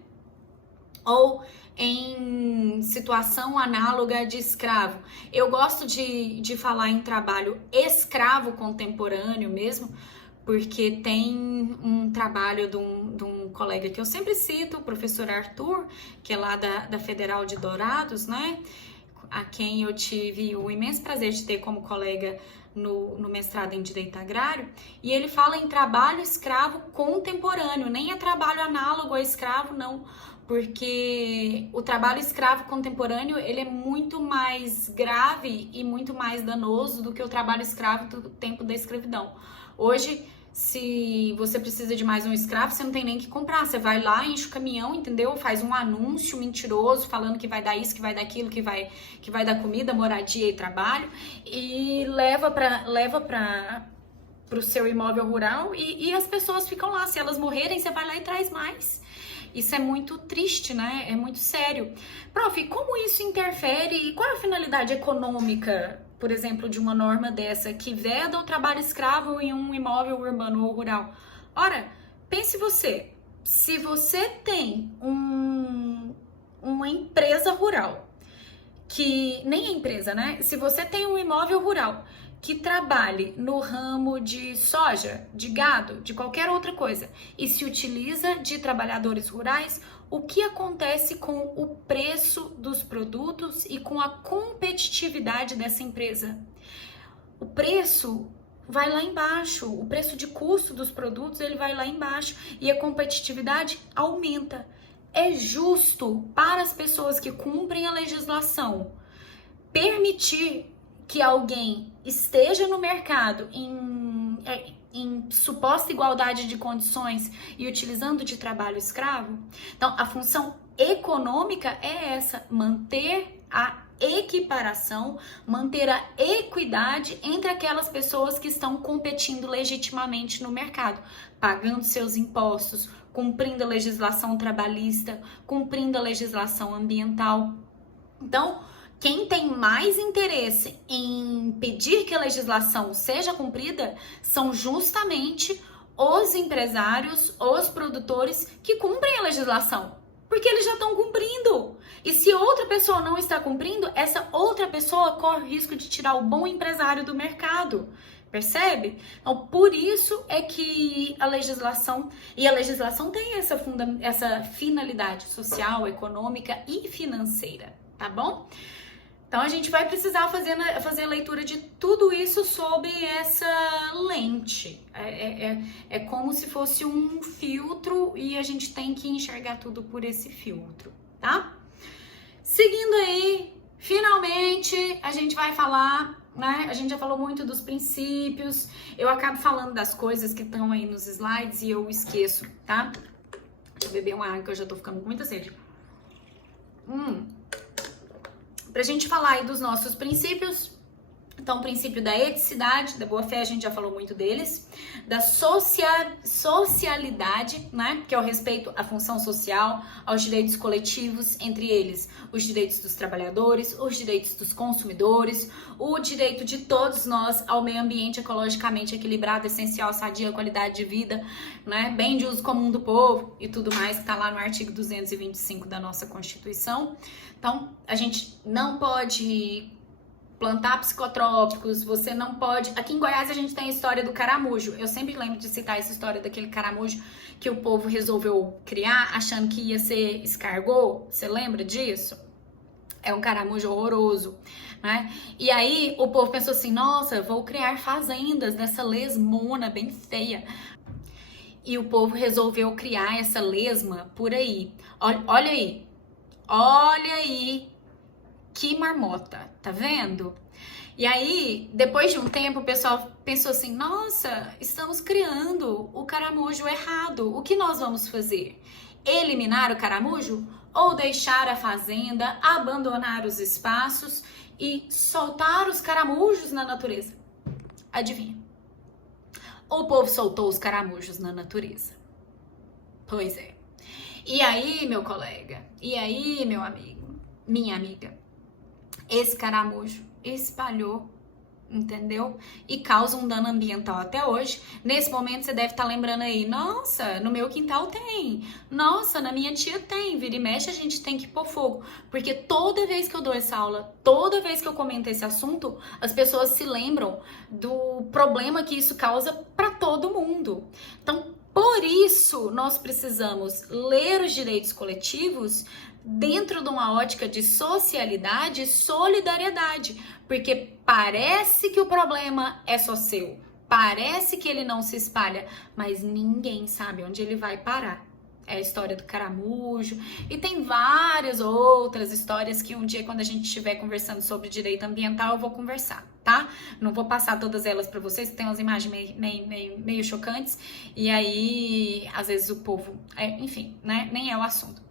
Ou em situação análoga de escravo. Eu gosto de falar em trabalho escravo contemporâneo mesmo, porque tem um trabalho de um colega que eu sempre cito, o professor Arthur, que é lá da Federal de Dourados, né? A quem eu tive o imenso prazer de ter como colega no mestrado em Direito Agrário, e ele fala em trabalho escravo contemporâneo, nem é trabalho análogo a escravo, não, porque o trabalho escravo contemporâneo, ele é muito mais grave e muito mais danoso do que o trabalho escravo do tempo da escravidão. Hoje, se você precisa de mais um escravo, você não tem nem que comprar, você vai lá, enche o caminhão, entendeu? Faz um anúncio mentiroso falando que vai dar isso, que vai dar aquilo, que vai dar comida, moradia e trabalho, e leva para o seu imóvel rural e as pessoas ficam lá. Se elas morrerem, você vai lá e traz mais. Isso é muito triste, né? É muito sério. Prof, como isso interfere e qual é a finalidade econômica, por exemplo, de uma norma dessa que veda o trabalho escravo em um imóvel urbano ou rural? Ora, pense você, se você tem uma empresa rural, que nem é empresa, né? Se você tem um imóvel rural que trabalhe no ramo de soja, de gado, de qualquer outra coisa, e se utiliza de trabalhadores rurais, o que acontece com o preço dos produtos e com a competitividade dessa empresa? O preço vai lá embaixo, o preço de custo dos produtos ele vai lá embaixo e a competitividade aumenta. É justo para as pessoas que cumprem a legislação permitir que alguém esteja no mercado em suposta igualdade de condições e utilizando de trabalho escravo? Então, a função econômica é essa, manter a equiparação, manter a equidade entre aquelas pessoas que estão competindo legitimamente no mercado, pagando seus impostos, cumprindo a legislação trabalhista, cumprindo a legislação ambiental. Então, quem tem mais interesse em pedir que a legislação seja cumprida são justamente os empresários, os produtores que cumprem a legislação, porque eles já estão cumprindo. E se outra pessoa não está cumprindo, essa outra pessoa corre o risco de tirar o bom empresário do mercado. Percebe? Então, por isso é que a legislação tem essa finalidade social, econômica e financeira, tá bom? Então, a gente vai precisar fazer a leitura de tudo isso sob essa lente. É como se fosse um filtro e a gente tem que enxergar tudo por esse filtro, tá? Seguindo aí, finalmente, a gente vai falar, né? A gente já falou muito dos princípios. Eu acabo falando das coisas que estão aí nos slides e eu esqueço, tá? Deixa eu beber uma água que eu já tô ficando com muita sede. Pra gente falar aí dos nossos princípios, então o princípio da eticidade, da boa-fé, a gente já falou muito deles, da socialidade, né, que é o respeito à função social, aos direitos coletivos, entre eles os direitos dos trabalhadores, os direitos dos consumidores, o direito de todos nós ao meio ambiente ecologicamente equilibrado, essencial, sadia, qualidade de vida, né, bem de uso comum do povo e tudo mais, que tá lá no artigo 225 da nossa Constituição. Então, a gente não pode plantar psicotrópicos, você não pode... Aqui em Goiás a gente tem a história do caramujo. Eu sempre lembro de citar essa história daquele caramujo que o povo resolveu criar achando que ia ser escargot. Você lembra disso? É um caramujo horroroso, né? E aí o povo pensou assim, nossa, vou criar fazendas dessa lesmona bem feia. E o povo resolveu criar essa lesma por aí. Olha aí. Olha aí que marmota, tá vendo? E aí, depois de um tempo, o pessoal pensou assim, nossa, estamos criando o caramujo errado. O que nós vamos fazer? Eliminar o caramujo? Ou deixar a fazenda, abandonar os espaços e soltar os caramujos na natureza? Adivinha? O povo soltou os caramujos na natureza. Pois é. E aí, meu colega? E aí, meu amigo? Minha amiga? Esse caramujo espalhou, entendeu? E causa um dano ambiental até hoje. Nesse momento você deve estar lembrando aí, nossa, no meu quintal tem, nossa, na minha tia tem, vira e mexe a gente tem que pôr fogo. Porque toda vez que eu dou essa aula, toda vez que eu comento esse assunto, as pessoas se lembram do problema que isso causa para todo mundo. Então, por isso, nós precisamos ler os direitos coletivos dentro de uma ótica de socialidade e solidariedade, porque parece que o problema é só seu, parece que ele não se espalha, mas ninguém sabe onde ele vai parar. É a história do caramujo e tem várias outras histórias que um dia, quando a gente estiver conversando sobre direito ambiental, eu vou conversar, tá? Não vou passar todas elas para vocês, tem umas imagens meio chocantes e aí, às vezes o povo, enfim, né? Nem é o assunto.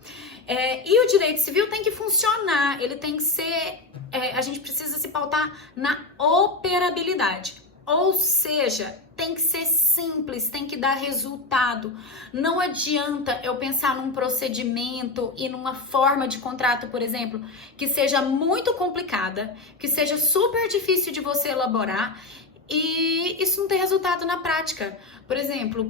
E o direito civil tem que funcionar, ele tem que ser, a gente precisa se pautar na operabilidade, ou seja, tem que ser simples, tem que dar resultado. Não adianta eu pensar num procedimento e numa forma de contrato, por exemplo, que seja muito complicada, que seja super difícil de você elaborar e isso não tem resultado na prática. Por exemplo,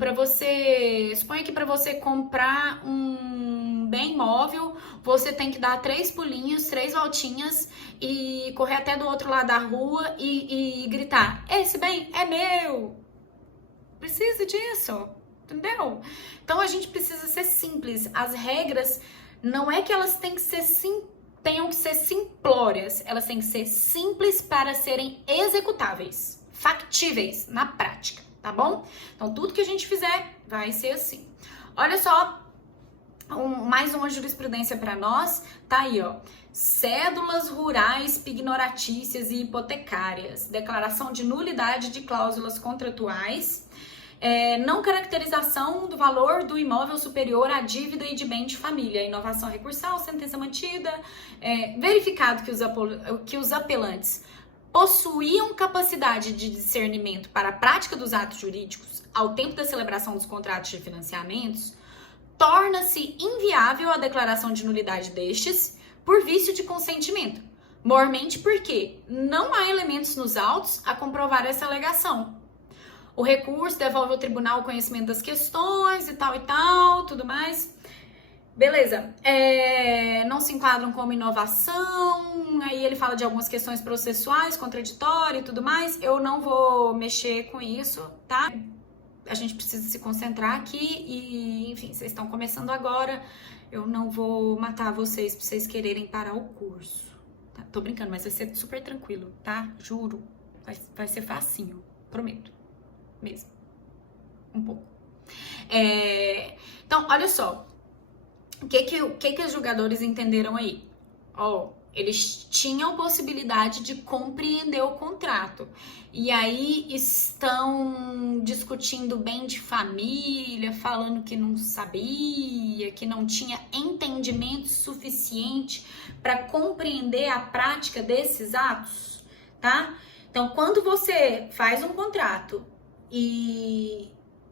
suponha que para você comprar um bem móvel, você tem que dar 3 pulinhos, 3 voltinhas e correr até do outro lado da rua e gritar, esse bem é meu! Precisa disso, entendeu? Então a gente precisa ser simples. As regras não é que elas tenham que ser simplórias, elas têm que ser simples para serem executáveis, factíveis na prática, tá bom? Então tudo que a gente fizer vai ser assim. Olha só, mais uma jurisprudência para nós, tá aí, ó. Cédulas rurais pignoratícias e hipotecárias, declaração de nulidade de cláusulas contratuais Não caracterização do valor do imóvel superior à dívida e de bem de família, inovação recursal, sentença mantida, verificado que os apelantes possuíam capacidade de discernimento para a prática dos atos jurídicos ao tempo da celebração dos contratos de financiamentos, torna-se inviável a declaração de nulidade destes por vício de consentimento, mormente porque não há elementos nos autos a comprovar essa alegação. O recurso devolve ao tribunal o conhecimento das questões e tal, tudo mais. Beleza. Não se enquadram como inovação. Aí ele fala de algumas questões processuais, contraditórias e tudo mais. Eu não vou mexer com isso, tá? A gente precisa se concentrar aqui e, enfim, vocês estão começando agora. Eu não vou matar vocês pra vocês quererem parar o curso. Tá? Tô brincando, mas vai ser super tranquilo, tá? Juro. Vai ser facinho. Prometo. Mesmo. Um pouco. Então, olha só. O que os julgadores entenderam aí? Eles tinham possibilidade de compreender o contrato. E aí estão discutindo bem de família, falando que não sabia, que não tinha entendimento suficiente para compreender a prática desses atos, tá? Então, quando você faz um contrato e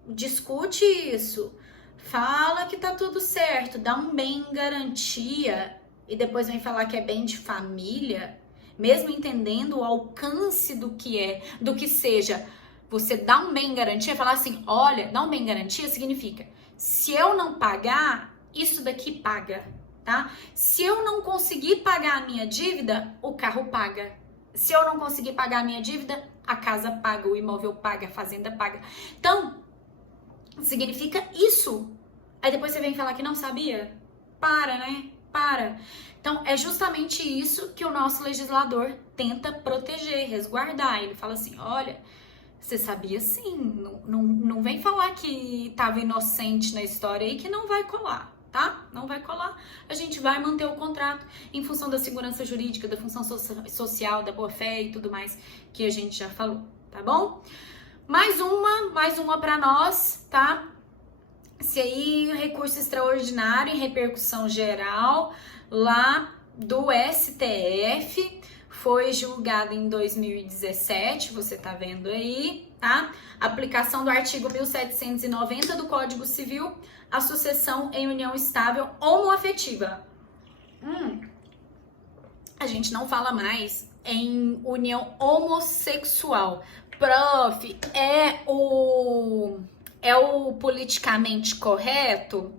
discute isso, fala que tá tudo certo, dá um bem em garantia e depois vem falar que é bem de família, mesmo entendendo o alcance do que seja, você dá um bem em garantia, falar assim, olha, dar um bem em garantia significa, se eu não pagar, isso daqui paga, tá? Se eu não conseguir pagar a minha dívida, o carro paga. Se eu não conseguir pagar a minha dívida, a casa paga, o imóvel paga, a fazenda paga. Então, significa isso. Aí depois você vem falar que não sabia? Para, né? Para. Então, é justamente isso que o nosso legislador tenta proteger, resguardar. Ele fala assim, olha, você sabia sim, não vem falar que estava inocente na história aí que não vai colar, tá? Não vai colar. A gente vai manter o contrato em função da segurança jurídica, da função social, da boa-fé e tudo mais que a gente já falou, tá bom? Mais uma para nós, tá? Se aí recurso extraordinário em repercussão geral lá do STF foi julgado em 2017, você tá vendo aí, tá? Aplicação do artigo 1790 do Código Civil, a sucessão em união estável homoafetiva. A gente não fala mais em união homossexual. Prof, é o politicamente correto?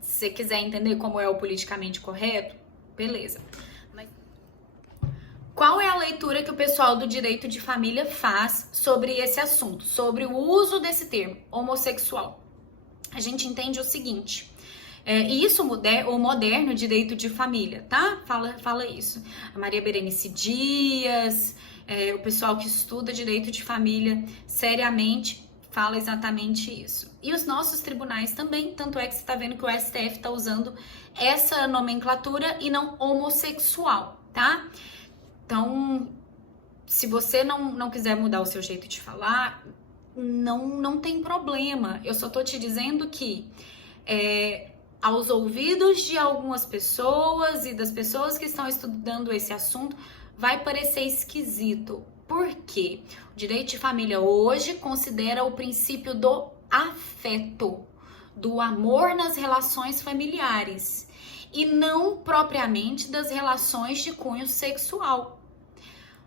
Se você quiser entender como é o politicamente correto, beleza. Qual é a leitura que o pessoal do direito de família faz sobre esse assunto, sobre o uso desse termo, homossexual? A gente entende o seguinte, e isso o moderno direito de família, tá? Fala isso. A Maria Berenice Dias, o pessoal que estuda direito de família seriamente fala exatamente isso. E os nossos tribunais também, tanto é que você está vendo que o STF está usando essa nomenclatura e não homossexual, tá? Então, se você não quiser mudar o seu jeito de falar, não tem problema. Eu só tô te dizendo que aos ouvidos de algumas pessoas e das pessoas que estão estudando esse assunto, vai parecer esquisito. Por quê? O direito de família hoje considera o princípio do afeto, do amor nas relações familiares e não propriamente das relações de cunho sexual.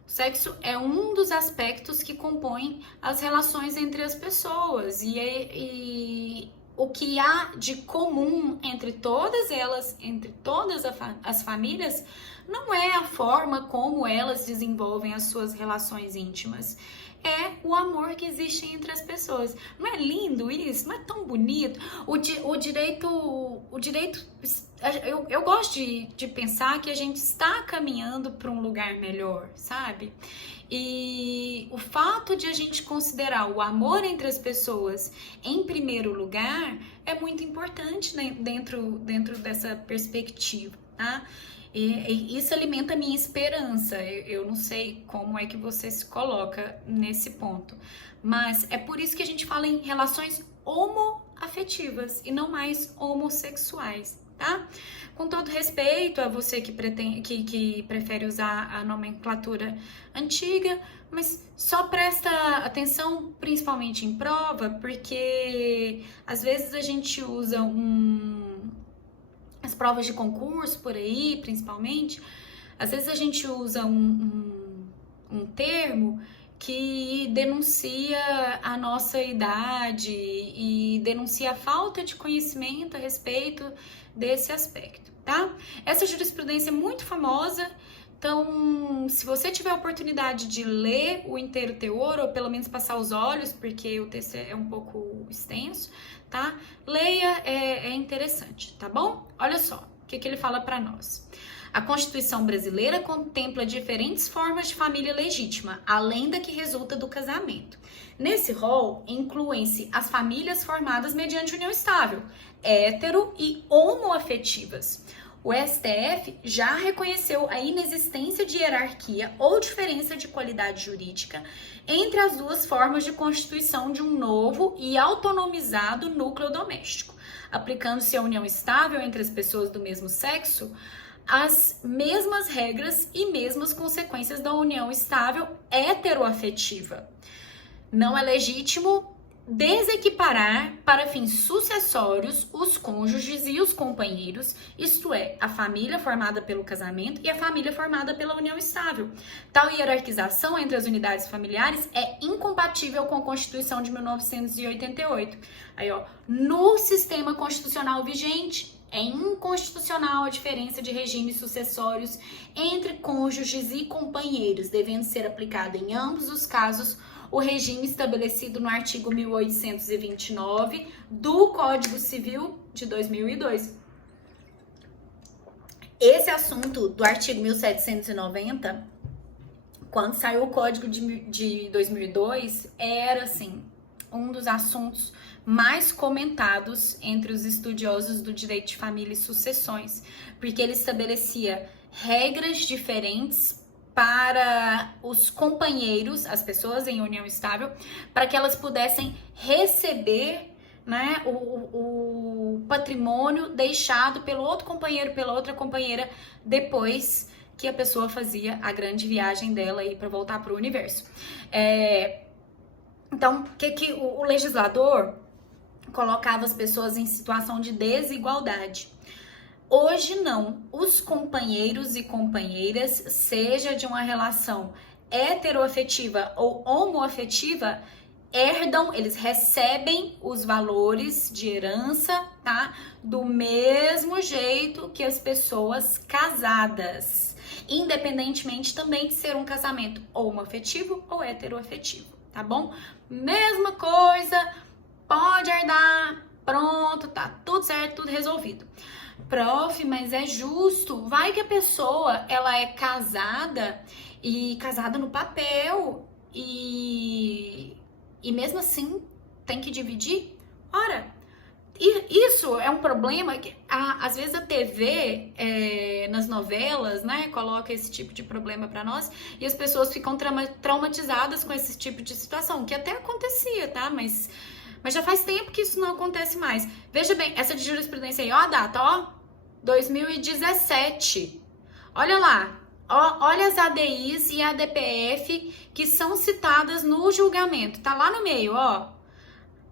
O sexo é um dos aspectos que compõem as relações entre as pessoas e o que há de comum entre todas elas, entre todas as famílias, não é a forma como elas desenvolvem as suas relações íntimas. É o amor que existe entre as pessoas. Não é lindo isso? Não é tão bonito? O direito, eu gosto de pensar que a gente está caminhando para um lugar melhor, sabe? E o fato de a gente considerar o amor entre as pessoas em primeiro lugar é muito importante, né, dentro dessa perspectiva, tá? E isso alimenta a minha esperança. Eu não sei como é que você se coloca nesse ponto, Mas é por isso que a gente fala em relações homoafetivas e não mais homossexuais, tá? Com todo respeito a você que prefere usar a nomenclatura antiga, mas só presta atenção principalmente em prova, porque às vezes a gente usa as provas de concurso por aí, principalmente, às vezes a gente usa um termo que denuncia a nossa idade e denuncia a falta de conhecimento a respeito desse aspecto, tá? Essa jurisprudência é muito famosa, então se você tiver a oportunidade de ler o inteiro teor, ou pelo menos passar os olhos, porque o texto é um pouco extenso, tá? Leia, é interessante, tá bom? Olha só, o que ele fala para nós. A Constituição brasileira contempla diferentes formas de família legítima, além da que resulta do casamento. Nesse rol, incluem-se as famílias formadas mediante união estável, hétero e homoafetivas. O STF já reconheceu a inexistência de hierarquia ou diferença de qualidade jurídica entre as duas formas de constituição de um novo e autonomizado núcleo doméstico, aplicando-se a união estável entre as pessoas do mesmo sexo as mesmas regras e mesmas consequências da união estável heteroafetiva. Não é legítimo desequiparar para fins sucessórios os cônjuges e os companheiros, isto é, a família formada pelo casamento e a família formada pela união estável. Tal hierarquização entre as unidades familiares é incompatível com a Constituição de 1988. Aí, ó, no sistema constitucional vigente, é inconstitucional a diferença de regimes sucessórios entre cônjuges e companheiros, devendo ser aplicado em ambos os casos o regime estabelecido no artigo 1829 do Código Civil de 2002. Esse assunto do artigo 1790, quando saiu o Código de 2002, era, assim, um dos assuntos mais comentados entre os estudiosos do direito de família e sucessões, porque ele estabelecia regras diferentes para os companheiros, as pessoas em união estável, para que elas pudessem receber, né, o patrimônio deixado pelo outro companheiro, pela outra companheira, depois que a pessoa fazia a grande viagem dela aí para voltar para o universo. Então, que o legislador colocava as pessoas em situação de desigualdade. Hoje não, os companheiros e companheiras, seja de uma relação heteroafetiva ou homoafetiva, herdam, eles recebem os valores de herança, tá? Do mesmo jeito que as pessoas casadas, independentemente também de ser um casamento homoafetivo ou heteroafetivo, tá bom? Mesma coisa, pode herdar, pronto, tá tudo certo, tudo resolvido. Prof, mas é justo, vai que a pessoa, ela é casada e casada no papel e mesmo assim tem que dividir? Ora, isso é um problema que às vezes a TV, nas novelas, né, coloca esse tipo de problema pra nós e as pessoas ficam traumatizadas com esse tipo de situação, que até acontecia, tá? Mas já faz tempo que isso não acontece mais. Veja bem, essa de jurisprudência aí, ó a data, ó, 2017. Olha lá, ó, olha as ADIs e a ADPF que são citadas no julgamento, tá lá no meio, ó.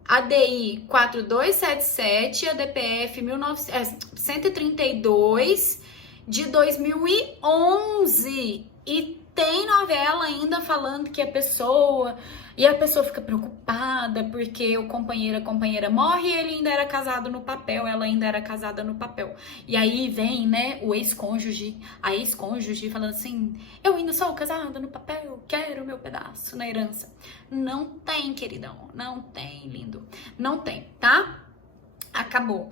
ADI 4277, ADPF 132 de 2011. E tem novela ainda falando que a pessoa fica preocupada porque o companheiro, a companheira morre e ele ainda era casado no papel, ela ainda era casada no papel. E aí vem, né, o ex-cônjuge, a ex-cônjuge falando assim, eu ainda sou casada no papel, quero o meu pedaço na herança. Não tem, queridão, não tem, lindo, não tem, tá? Acabou.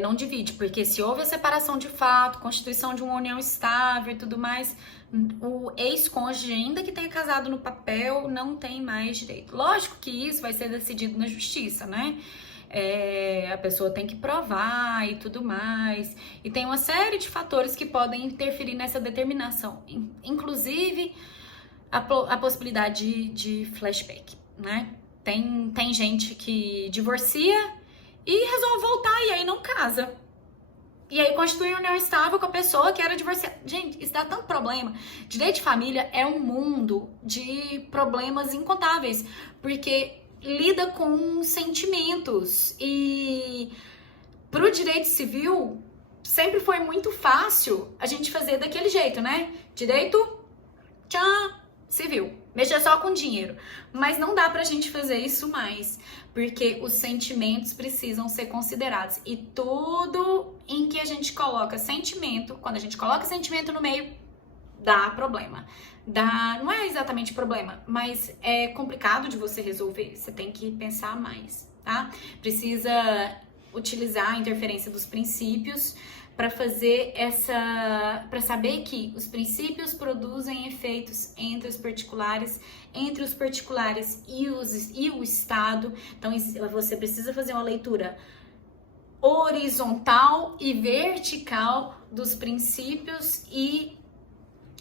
Não divide, porque se houve a separação de fato, constituição de uma união estável e tudo mais, o ex-cônjuge, ainda que tenha casado no papel, não tem mais direito. Lógico que isso vai ser decidido na justiça, né? A pessoa tem que provar e tudo mais. E tem uma série de fatores que podem interferir nessa determinação. Inclusive, a possibilidade de flashback. né? Tem gente que divorcia e resolve voltar e aí não casa. E aí constitui união estável com a pessoa que era divorciada. Gente, isso dá tanto problema. Direito de família é um mundo de problemas incontáveis, porque lida com sentimentos. E pro direito civil, sempre foi muito fácil a gente fazer daquele jeito, né? Direito, tchau, civil. Mexer só com dinheiro. Mas não dá pra gente fazer isso mais, porque os sentimentos precisam ser considerados. E tudo em que a gente coloca sentimento, quando a gente coloca sentimento no meio, dá problema. Não é exatamente problema, mas é complicado de você resolver. Você tem que pensar mais, tá? Precisa utilizar a interferência dos princípios para fazer para saber que os princípios produzem efeitos entre os particulares e o Estado. Então você precisa fazer uma leitura horizontal e vertical dos princípios e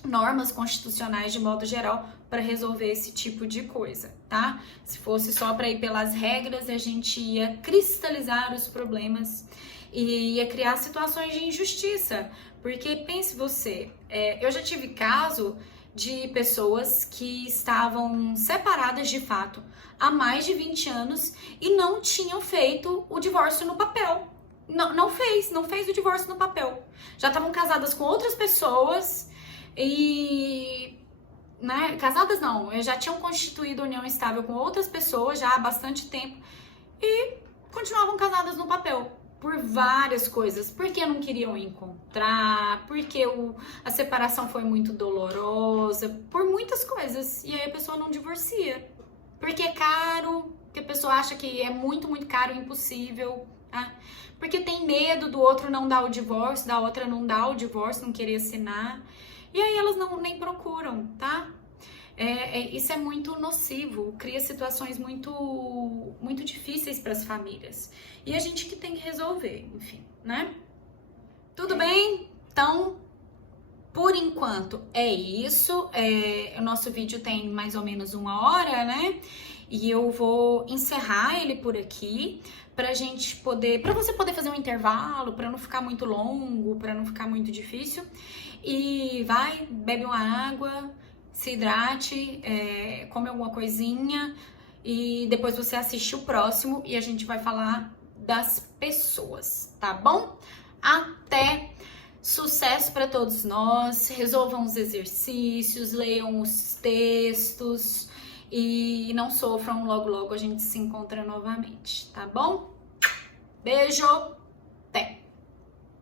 normas constitucionais de modo geral para resolver esse tipo de coisa, tá? Se fosse só para ir pelas regras, a gente ia cristalizar os problemas e ia criar situações de injustiça, porque pense você, eu já tive caso de pessoas que estavam separadas de fato há mais de 20 anos e não tinham feito o divórcio no papel. Não fez o divórcio no papel. Já estavam casadas com outras pessoas e... né, casadas não, já tinham constituído união estável com outras pessoas já há bastante tempo e continuavam casadas no papel. Por várias coisas, porque não queriam encontrar, porque a separação foi muito dolorosa, por muitas coisas. E aí a pessoa não divorcia, porque é caro, porque a pessoa acha que é muito, muito caro e impossível, tá? Porque tem medo do outro não dar o divórcio, da outra não dar o divórcio, não querer assinar. E aí elas nem procuram, tá? Isso é muito nocivo, cria situações muito, muito difíceis para as famílias. E a gente que tem que resolver, enfim, né? Tudo bem? Então, por enquanto é isso. O nosso vídeo tem mais ou menos 1 hora, né? E eu vou encerrar ele por aqui pra você poder fazer um intervalo, pra não ficar muito longo, pra não ficar muito difícil. E bebe uma água, se hidrate, come alguma coisinha e depois você assiste o próximo e a gente vai falar das pessoas, tá bom? Até! Sucesso para todos nós, resolvam os exercícios, leiam os textos e não sofram, logo logo a gente se encontra novamente, tá bom? Beijo!